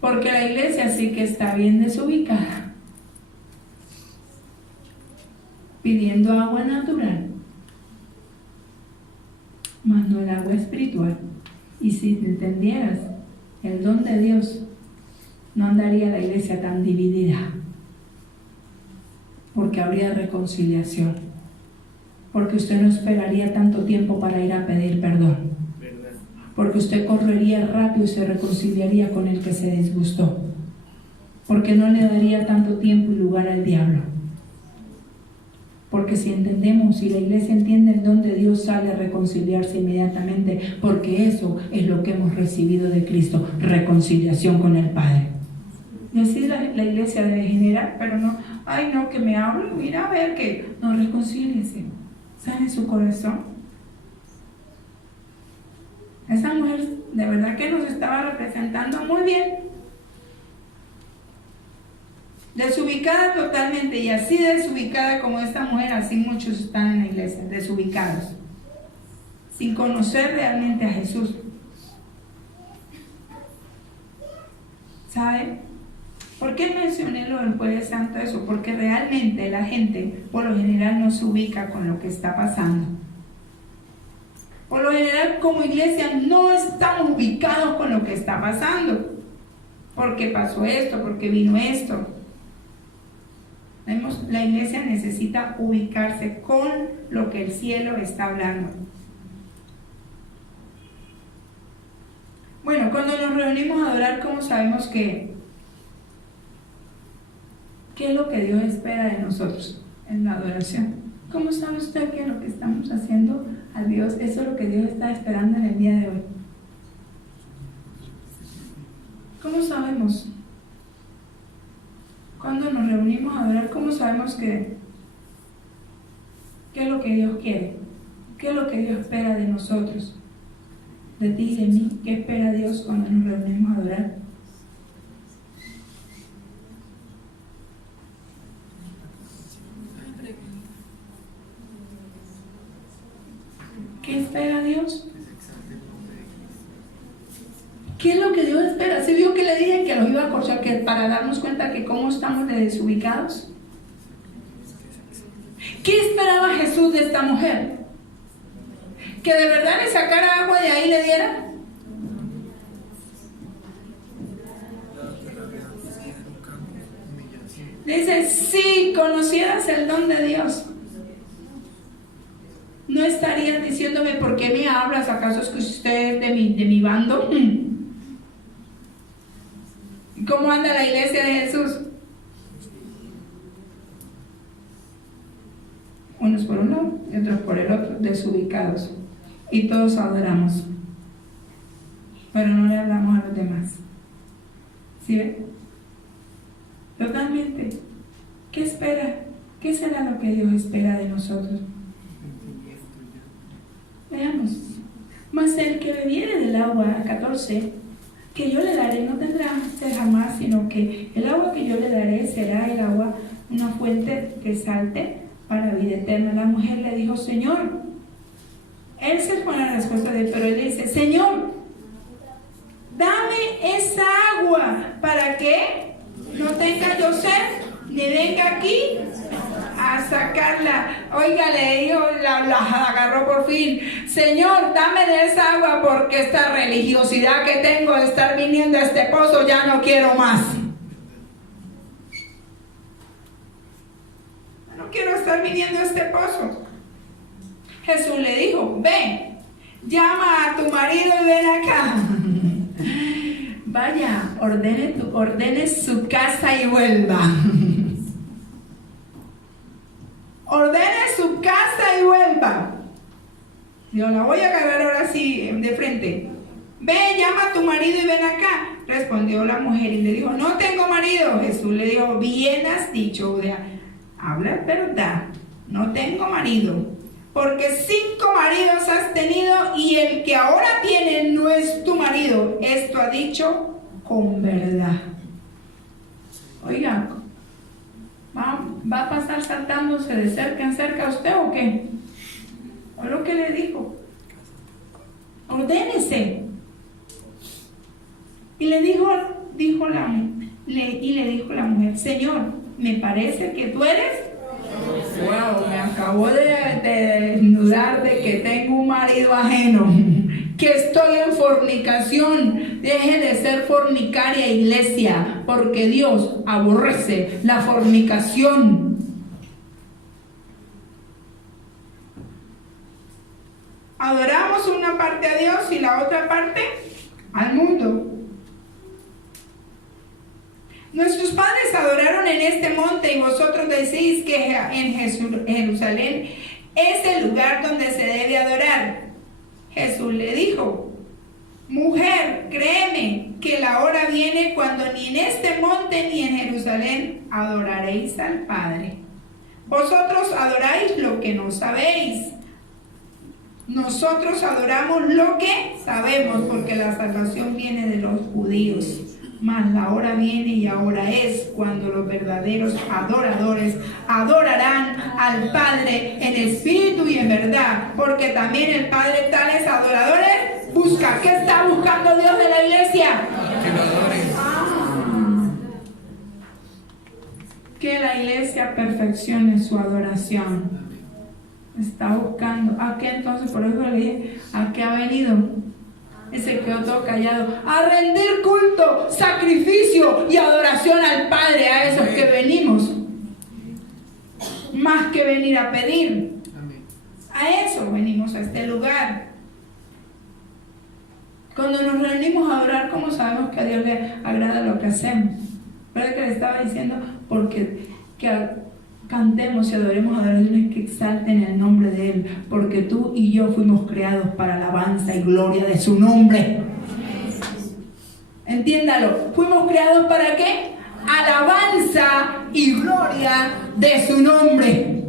porque la iglesia sí que está bien desubicada, pidiendo agua natural, mas no el agua espiritual. Y si entendieras el don de Dios, no andaría la iglesia tan dividida, porque habría reconciliación, porque usted no esperaría tanto tiempo para ir a pedir perdón, porque usted correría rápido y se reconciliaría con el que se disgustó, porque no le daría tanto tiempo y lugar al diablo. Porque si entendemos, si la iglesia entiende el don de Dios, sale a reconciliarse inmediatamente, porque eso es lo que hemos recibido de Cristo, reconciliación con el Padre. Y así la iglesia debe generar, pero no, ay no, que me hable, mira a ver que no, reconcíliese, sane su corazón. Esa mujer de verdad que nos estaba representando muy bien. Desubicada totalmente, y así desubicada como esta mujer, así muchos están en la iglesia, desubicados, sin conocer realmente a Jesús. ¿Sabe? ¿Por qué mencioné lo del Jueves Santo eso? Porque realmente la gente por lo general no se ubica con lo que está pasando. Por lo general como iglesia no estamos ubicados con lo que está pasando. ¿Por qué pasó esto? ¿Por qué vino esto? La iglesia necesita ubicarse con lo que el cielo está hablando. Bueno, cuando nos reunimos a adorar, ¿cómo sabemos qué es lo que Dios espera de nosotros en la adoración? ¿Cómo sabe usted que lo que estamos haciendo a Dios, eso es lo que Dios está esperando en el día de hoy? ¿Cómo sabemos? Cuando nos reunimos a adorar, ¿cómo sabemos qué es lo que Dios quiere? ¿Qué es lo que Dios espera de nosotros? De ti y de mí. ¿Qué espera Dios cuando nos reunimos a adorar? ¿Qué espera Dios? ¿Qué es lo que Dios espera? ¿Se vio que le dije que los iba a cortar, que para darnos cuenta que cómo estamos de desubicados? ¿Qué esperaba Jesús de esta mujer? ¿Que de verdad le sacara agua de ahí y le diera? Dice, si conocieras el don de Dios, no estarías diciéndome, ¿por qué me hablas? ¿Acaso es que usted es de mi bando? ¿Cómo anda la iglesia de Jesús? Unos por uno y otros por el otro, desubicados. Y todos adoramos, pero no le hablamos a los demás. ¿Sí ve? Totalmente. ¿Qué espera? ¿Qué será lo que Dios espera de nosotros? Veamos. Mas el que bebiere del agua, 14, que yo le daré no tendrá sed jamás, sino que el agua que yo le daré será el agua, una fuente que salte para vida eterna. La mujer le dijo, Señor, él se fue a la respuesta de él, pero él dice, Señor, dame esa agua para que no tenga yo sed, ni venga aquí a sacarla. Oiga, le dijo, la agarró por fin. Señor, dame de esa agua porque esta religiosidad que tengo de estar viniendo a este pozo ya no quiero más. No quiero estar viniendo a este pozo. Jesús le dijo, ve, llama a tu marido y ven acá. Vaya, ordene su casa y vuelva. Ordene su casa y vuelva. Yo la voy a agarrar ahora sí de frente. Ve, llama a tu marido y ven acá. Respondió la mujer y le dijo, no tengo marido. Jesús le dijo, bien has dicho, o sea, habla verdad, no tengo marido. Porque 5 maridos has tenido y el que ahora tienes no es tu marido. Esto ha dicho con verdad. Oiga, ¿va a pasar saltándose de cerca en cerca usted o qué? ¿O lo que le dijo? Ordénese. Y le dijo la mujer, Señor, me parece que tú eres. Wow, me acabo de desnudar de que tengo un marido ajeno, que estoy en fornicación. Deje de ser fornicaria, iglesia, porque Dios aborrece la fornicación. Adoramos una parte a Dios y la otra parte al mundo. Nuestros padres adoraron en este monte y vosotros decís que en Jerusalén es el lugar donde se debe adorar. Jesús le dijo, mujer, créeme que la hora viene cuando ni en este monte ni en Jerusalén adoraréis al Padre. Vosotros adoráis lo que no sabéis. Nosotros adoramos lo que sabemos, porque la salvación viene de los judíos. Mas la hora viene y ahora es cuando los verdaderos adoradores adorarán al Padre en espíritu y en verdad, porque también el Padre tales adoradores busca. ¿Qué está buscando Dios de la iglesia? Que lo adoren. Que la iglesia perfeccione su adoración. Está buscando. ¿A qué entonces? Por eso le dije, ¿a qué ha venido? Y se quedó todo callado. A rendir culto, sacrificio y adoración al Padre. A eso es que venimos. Más que venir a pedir. A eso venimos a este lugar. Cuando nos reunimos a orar, ¿cómo sabemos que a Dios le agrada lo que hacemos? ¿Verdad que le estaba diciendo? Porque cantemos y adoremos adoraciones que exalten el nombre de Él, porque tú y yo fuimos creados para alabanza y gloria de su nombre. Entiéndalo, fuimos creados ¿para qué? Alabanza y gloria de su nombre.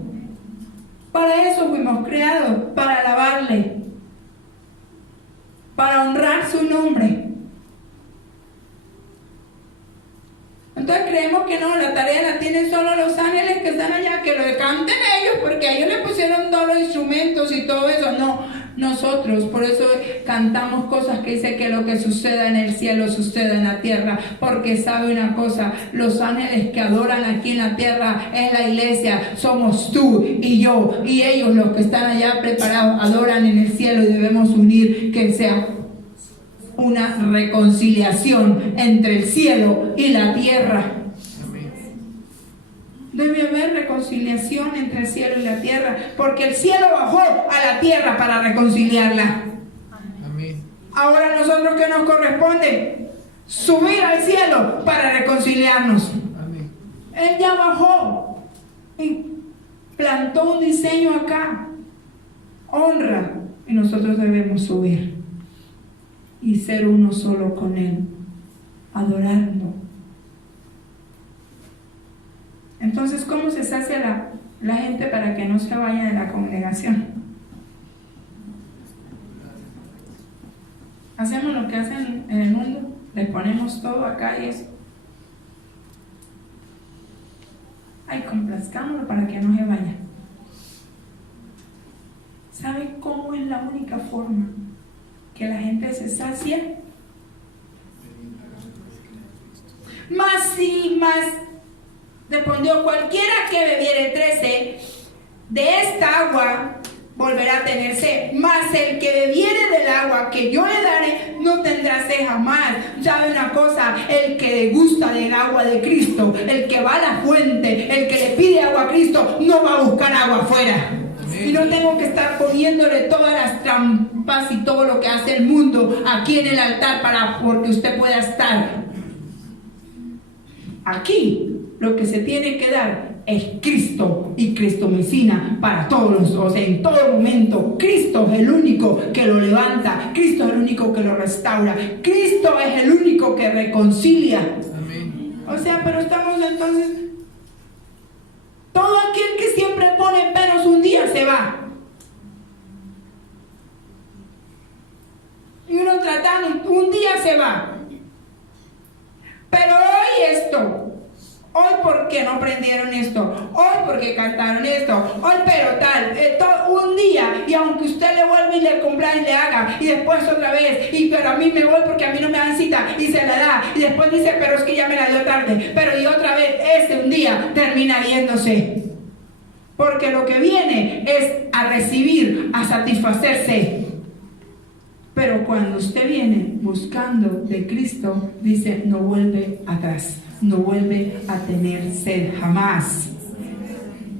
Para eso fuimos creados, para alabarle, para honrar su nombre. Entonces creemos que no, la tarea la tienen solo los ángeles que están allá, que lo canten ellos, porque a ellos le pusieron todos los instrumentos y todo eso. No, nosotros, por eso cantamos cosas que dice que lo que suceda en el cielo suceda en la tierra, porque sabe una cosa, los ángeles que adoran aquí en la tierra es la iglesia, somos tú y yo, y ellos los que están allá preparados adoran en el cielo, y debemos unir que sea una reconciliación entre el cielo y la tierra. Debe haber reconciliación entre el cielo y la tierra, porque el cielo bajó a la tierra para reconciliarla. Amén. Ahora nosotros, ¿qué nos corresponde? Subir al cielo para reconciliarnos. Amén. Él ya bajó y plantó un diseño acá, honra, y nosotros debemos subir y ser uno solo con Él, adorarlo. Entonces, ¿cómo se sacia la gente para que no se vaya de la congregación? Hacemos lo que hacen en el mundo, les ponemos todo acá y eso. Ay, complazcámoslo para que no se vaya. ¿Sabe cómo es la única forma que la gente se sacia? Más y más. Respondió: cualquiera que bebiere 13 de esta agua volverá a tener sed, mas el que bebiere del agua que yo le daré no tendrá sed jamás. ¿Sabe una cosa? El que gusta del agua de Cristo, el que va a la fuente, el que le pide agua a Cristo, no va a buscar agua afuera. Amén. Y no tengo que estar poniéndole todas las trampas y todo lo que hace el mundo aquí en el altar porque usted pueda estar. Aquí lo que se tiene que dar es Cristo y Cristo medicina para todos, o sea, en todo momento. Cristo es el único que lo levanta, Cristo es el único que lo restaura, Cristo es el único que reconcilia. Amén. O sea, pero estamos entonces, todo aquel que siempre pone peros un día se va. Y uno tratando, un día se va. Pero hoy esto. Hoy porque no aprendieron esto, hoy porque cantaron esto, hoy pero tal, un día, y aunque usted le vuelve y le compra y le haga, y después otra vez, y pero a mí me voy porque a mí no me dan cita, y se la da, y después dice, pero es que ya me la dio tarde, pero y otra vez, ese un día termina yéndose, porque lo que viene es a recibir, a satisfacerse. Pero cuando usted viene buscando de Cristo, dice, no vuelve atrás. No vuelve a tener sed jamás.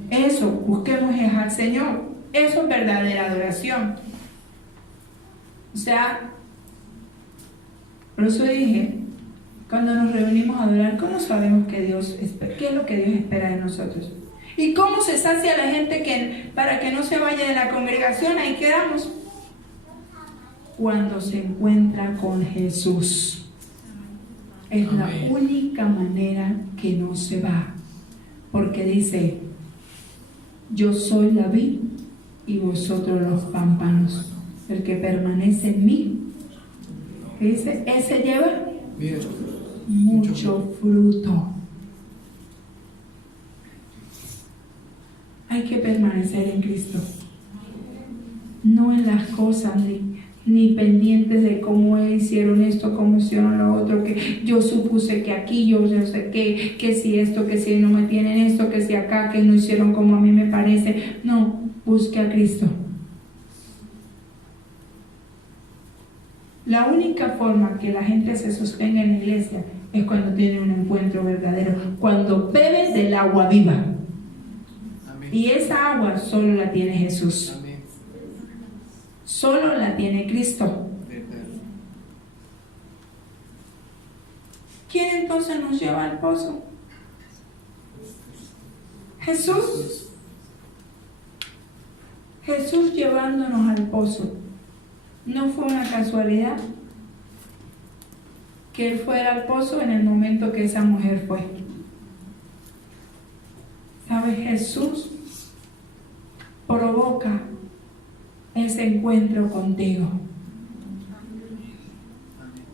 Eso, busquemos al Señor. Eso es verdadera adoración. O sea, por eso dije, cuando nos reunimos a adorar, ¿cómo sabemos que Dios espera? ¿Qué es lo que Dios espera de nosotros? ¿Y cómo se sacia la gente para que no se vaya de la congregación? Ahí quedamos. Cuando se encuentra con Jesús. Es Amén. La única manera que no se va, porque dice, yo soy la vid y vosotros los pámpanos. El que permanece en mí, ¿qué dice? Ese lleva mucho fruto. Hay que permanecer en Cristo, no en las cosas ni pendientes de cómo hicieron esto, cómo hicieron lo otro, que yo supuse que aquí, yo no sé qué, que si esto, que si no me tienen esto, que si acá, que no hicieron como a mí me parece. No, busque a Cristo. La única forma que la gente se sostenga en la iglesia es cuando tiene un encuentro verdadero, cuando bebe del agua viva. Amén. Y esa agua solo la tiene Jesús. Amén. Solo la tiene Cristo. ¿Quién entonces nos lleva al pozo? Jesús. Jesús llevándonos al pozo. No fue una casualidad que Él fuera al pozo en el momento que esa mujer fue. ¿Sabes? Jesús provoca ese encuentro contigo.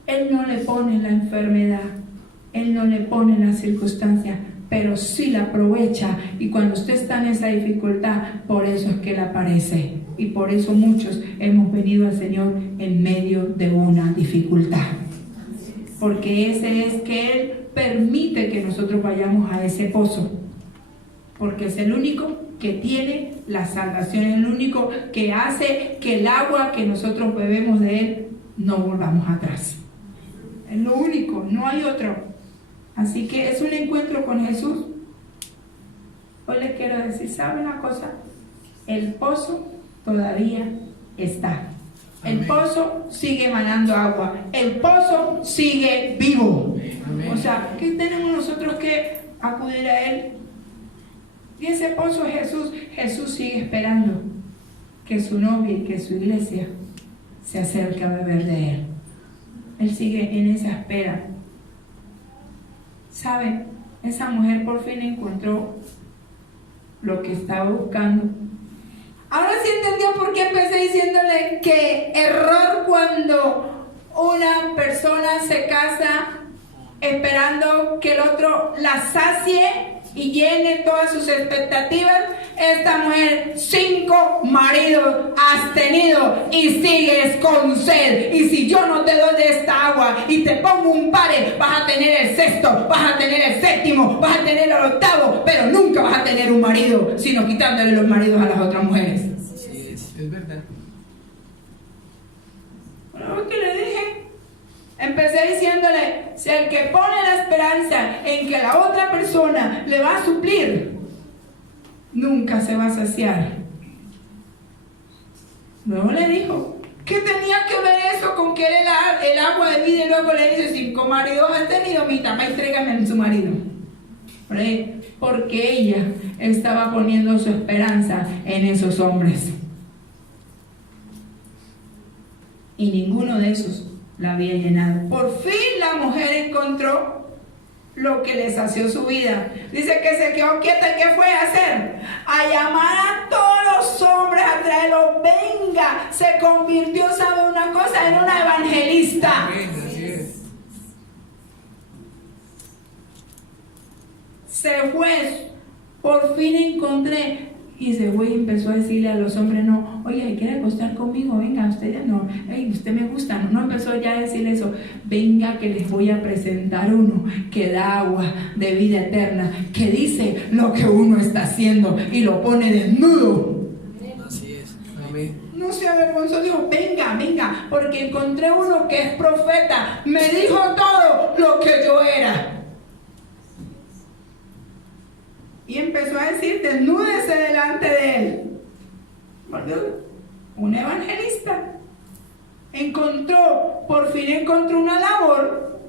Él no le pone la enfermedad, Él no le pone la circunstancia, pero sí la aprovecha, y cuando usted está en esa dificultad, por eso es que Él aparece, y por eso muchos hemos venido al Señor en medio de una dificultad, porque ese es que Él permite que nosotros vayamos a ese pozo, porque es el único que tiene la salvación, es el único que hace que el agua que nosotros bebemos de Él no volvamos atrás. Es lo único, no hay otro. Así que es un encuentro con Jesús. Hoy les quiero decir, ¿saben una cosa? El pozo todavía está. El pozo sigue emanando agua. El pozo sigue vivo. Amén. O sea, ¿qué tenemos nosotros que acudir a Él? Y ese pozo es Jesús. Jesús sigue esperando que su novia y que su iglesia se acerque a beber de Él. Él sigue en esa espera. ¿Sabe? Esa mujer por fin encontró lo que estaba buscando. Ahora sí entendió por qué empecé diciéndole que error cuando una persona se casa esperando que el otro la sacie y llene todas sus expectativas. Esta mujer 5 maridos has tenido y sigues con sed, y si yo no te doy de esta agua y te pongo un pare, vas a tener el sexto, vas a tener el séptimo, vas a tener el octavo, pero nunca vas a tener un marido, sino quitándole los maridos a las otras mujeres. Sí, es verdad. Bueno, ¿qué le dije? Empecé diciéndole, si el que pone la esperanza en que la otra persona le va a suplir, nunca se va a saciar. Luego le dijo, ¿qué tenía que ver eso con que era el agua de vida? Y luego le dice, 5 maridos has tenido, mi tapa, entrégame a su marido. Porque ella estaba poniendo su esperanza en esos hombres. Y ninguno de esos la había llenado. Por fin la mujer encontró lo que le sació su vida. Dice que se quedó quieta. ¿Y qué fue a hacer? A llamar a todos los hombres, a traerlos. Venga, se convirtió, ¿sabe una cosa? En una evangelista. Así es. Se fue. Por fin encontré. Y ese güey empezó a decirle a los hombres, no, oye, ¿quiere acostar conmigo? Venga, usted ya no, hey, usted me gusta. No empezó ya a decirle eso. Venga que les voy a presentar uno que da agua de vida eterna, que dice lo que uno está haciendo y lo pone desnudo. Así es. Amén. No se avergonzó, dijo, venga, porque encontré uno que es profeta. Me dijo todo lo que yo era. Y empezó a decir, desnúdese delante de él. Un evangelista. Por fin encontró una labor.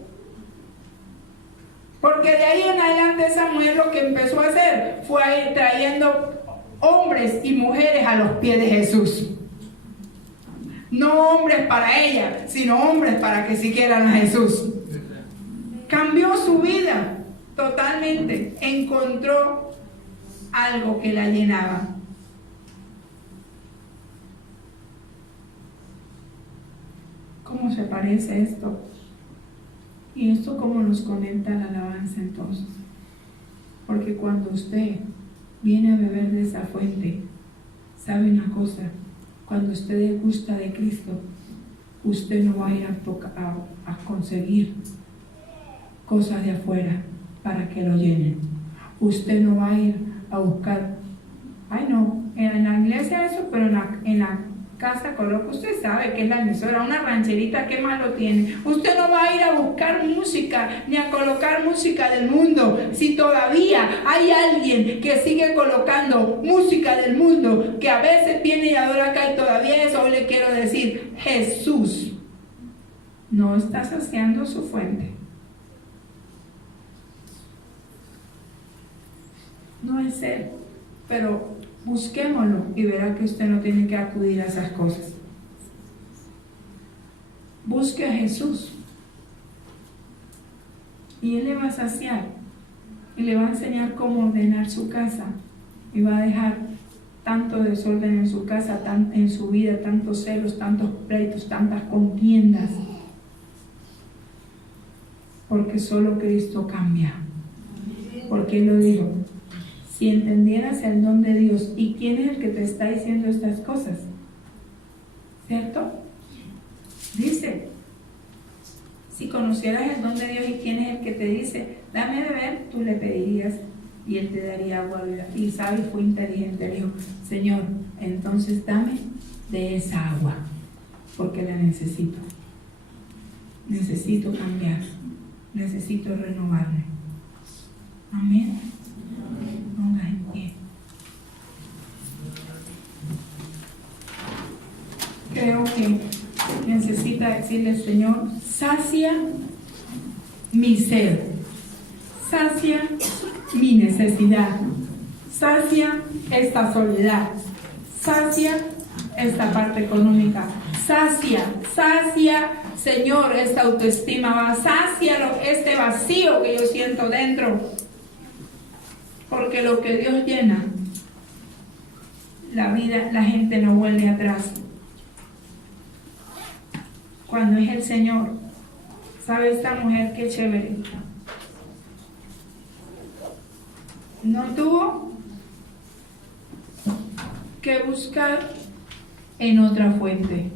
Porque de ahí en adelante esa mujer lo que empezó a hacer fue a ir trayendo hombres y mujeres a los pies de Jesús. No hombres para ella, sino hombres para que siguieran a Jesús. Cambió su vida totalmente. Encontró algo que la llenaba. ¿Cómo se parece esto? ¿Y esto cómo nos conecta a la alabanza entonces? Porque cuando usted viene a beber de esa fuente, ¿sabe una cosa? Cuando usted gusta de Cristo, usted no va a ir a conseguir cosas de afuera para que lo llenen. Usted no va a ir a buscar, ay no, en la iglesia eso, pero en la casa coloca, usted sabe que es la emisora, una rancherita, ¿qué malo tiene? Usted no va a ir a buscar música, ni a colocar música del mundo. Si todavía hay alguien que sigue colocando música del mundo, que a veces viene y adora acá y todavía eso, hoy le quiero decir, Jesús no está saciando su fuente. No es Él, pero busquémoslo y verá que usted no tiene que acudir a esas cosas. Busque a Jesús y Él le va a saciar y le va a enseñar cómo ordenar su casa y va a dejar tanto desorden en su casa, en su vida, tantos celos, tantos pleitos, tantas contiendas, porque solo Cristo cambia. Porque Él lo dijo, si entendieras el don de Dios y quién es el que te está diciendo estas cosas, ¿cierto? Dice, si conocieras el don de Dios y quién es el que te dice, dame de beber, tú le pedirías y Él te daría agua viva. Y sabe, fue inteligente, le dijo, Señor, entonces dame de esa agua, porque la necesito. Necesito cambiar, necesito renovarme. Amén. Ponga en pie. Creo que necesita decirle, Señor, sacia mi sed, sacia mi necesidad, sacia esta soledad, sacia esta parte económica, sacia, Señor, esta autoestima, sacia este vacío que yo siento dentro. Porque lo que Dios llena, la gente no vuelve atrás. Cuando es el Señor, ¿sabe esta mujer qué chévere? No tuvo que buscar en otra fuente.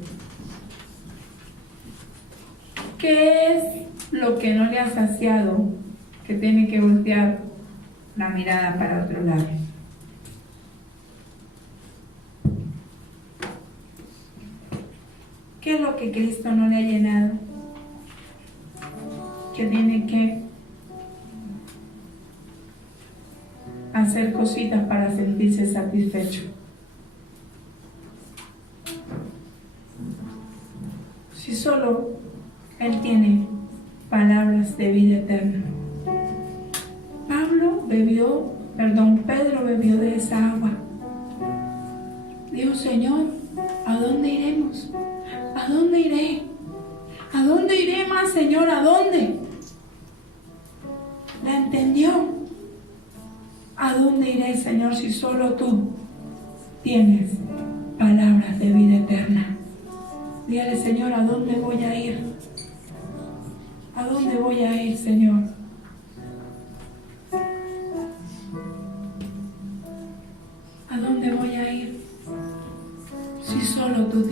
¿Qué es lo que no le ha saciado que tiene que voltear la mirada para otro lado? ¿Qué es lo que Cristo no le ha llenado? Que tiene que hacer cositas para sentirse satisfecho. solo Él tiene palabras de vida eterna. Pedro bebió de esa agua. Dijo, Señor, ¿a dónde iremos? ¿A dónde iré? ¿A dónde iré más, Señor? ¿A dónde? La entendió. ¿A dónde iré, Señor, si solo tú tienes palabras de vida eterna? Dígale, Señor, ¿a dónde voy a ir? ¿A dónde voy a ir, Señor?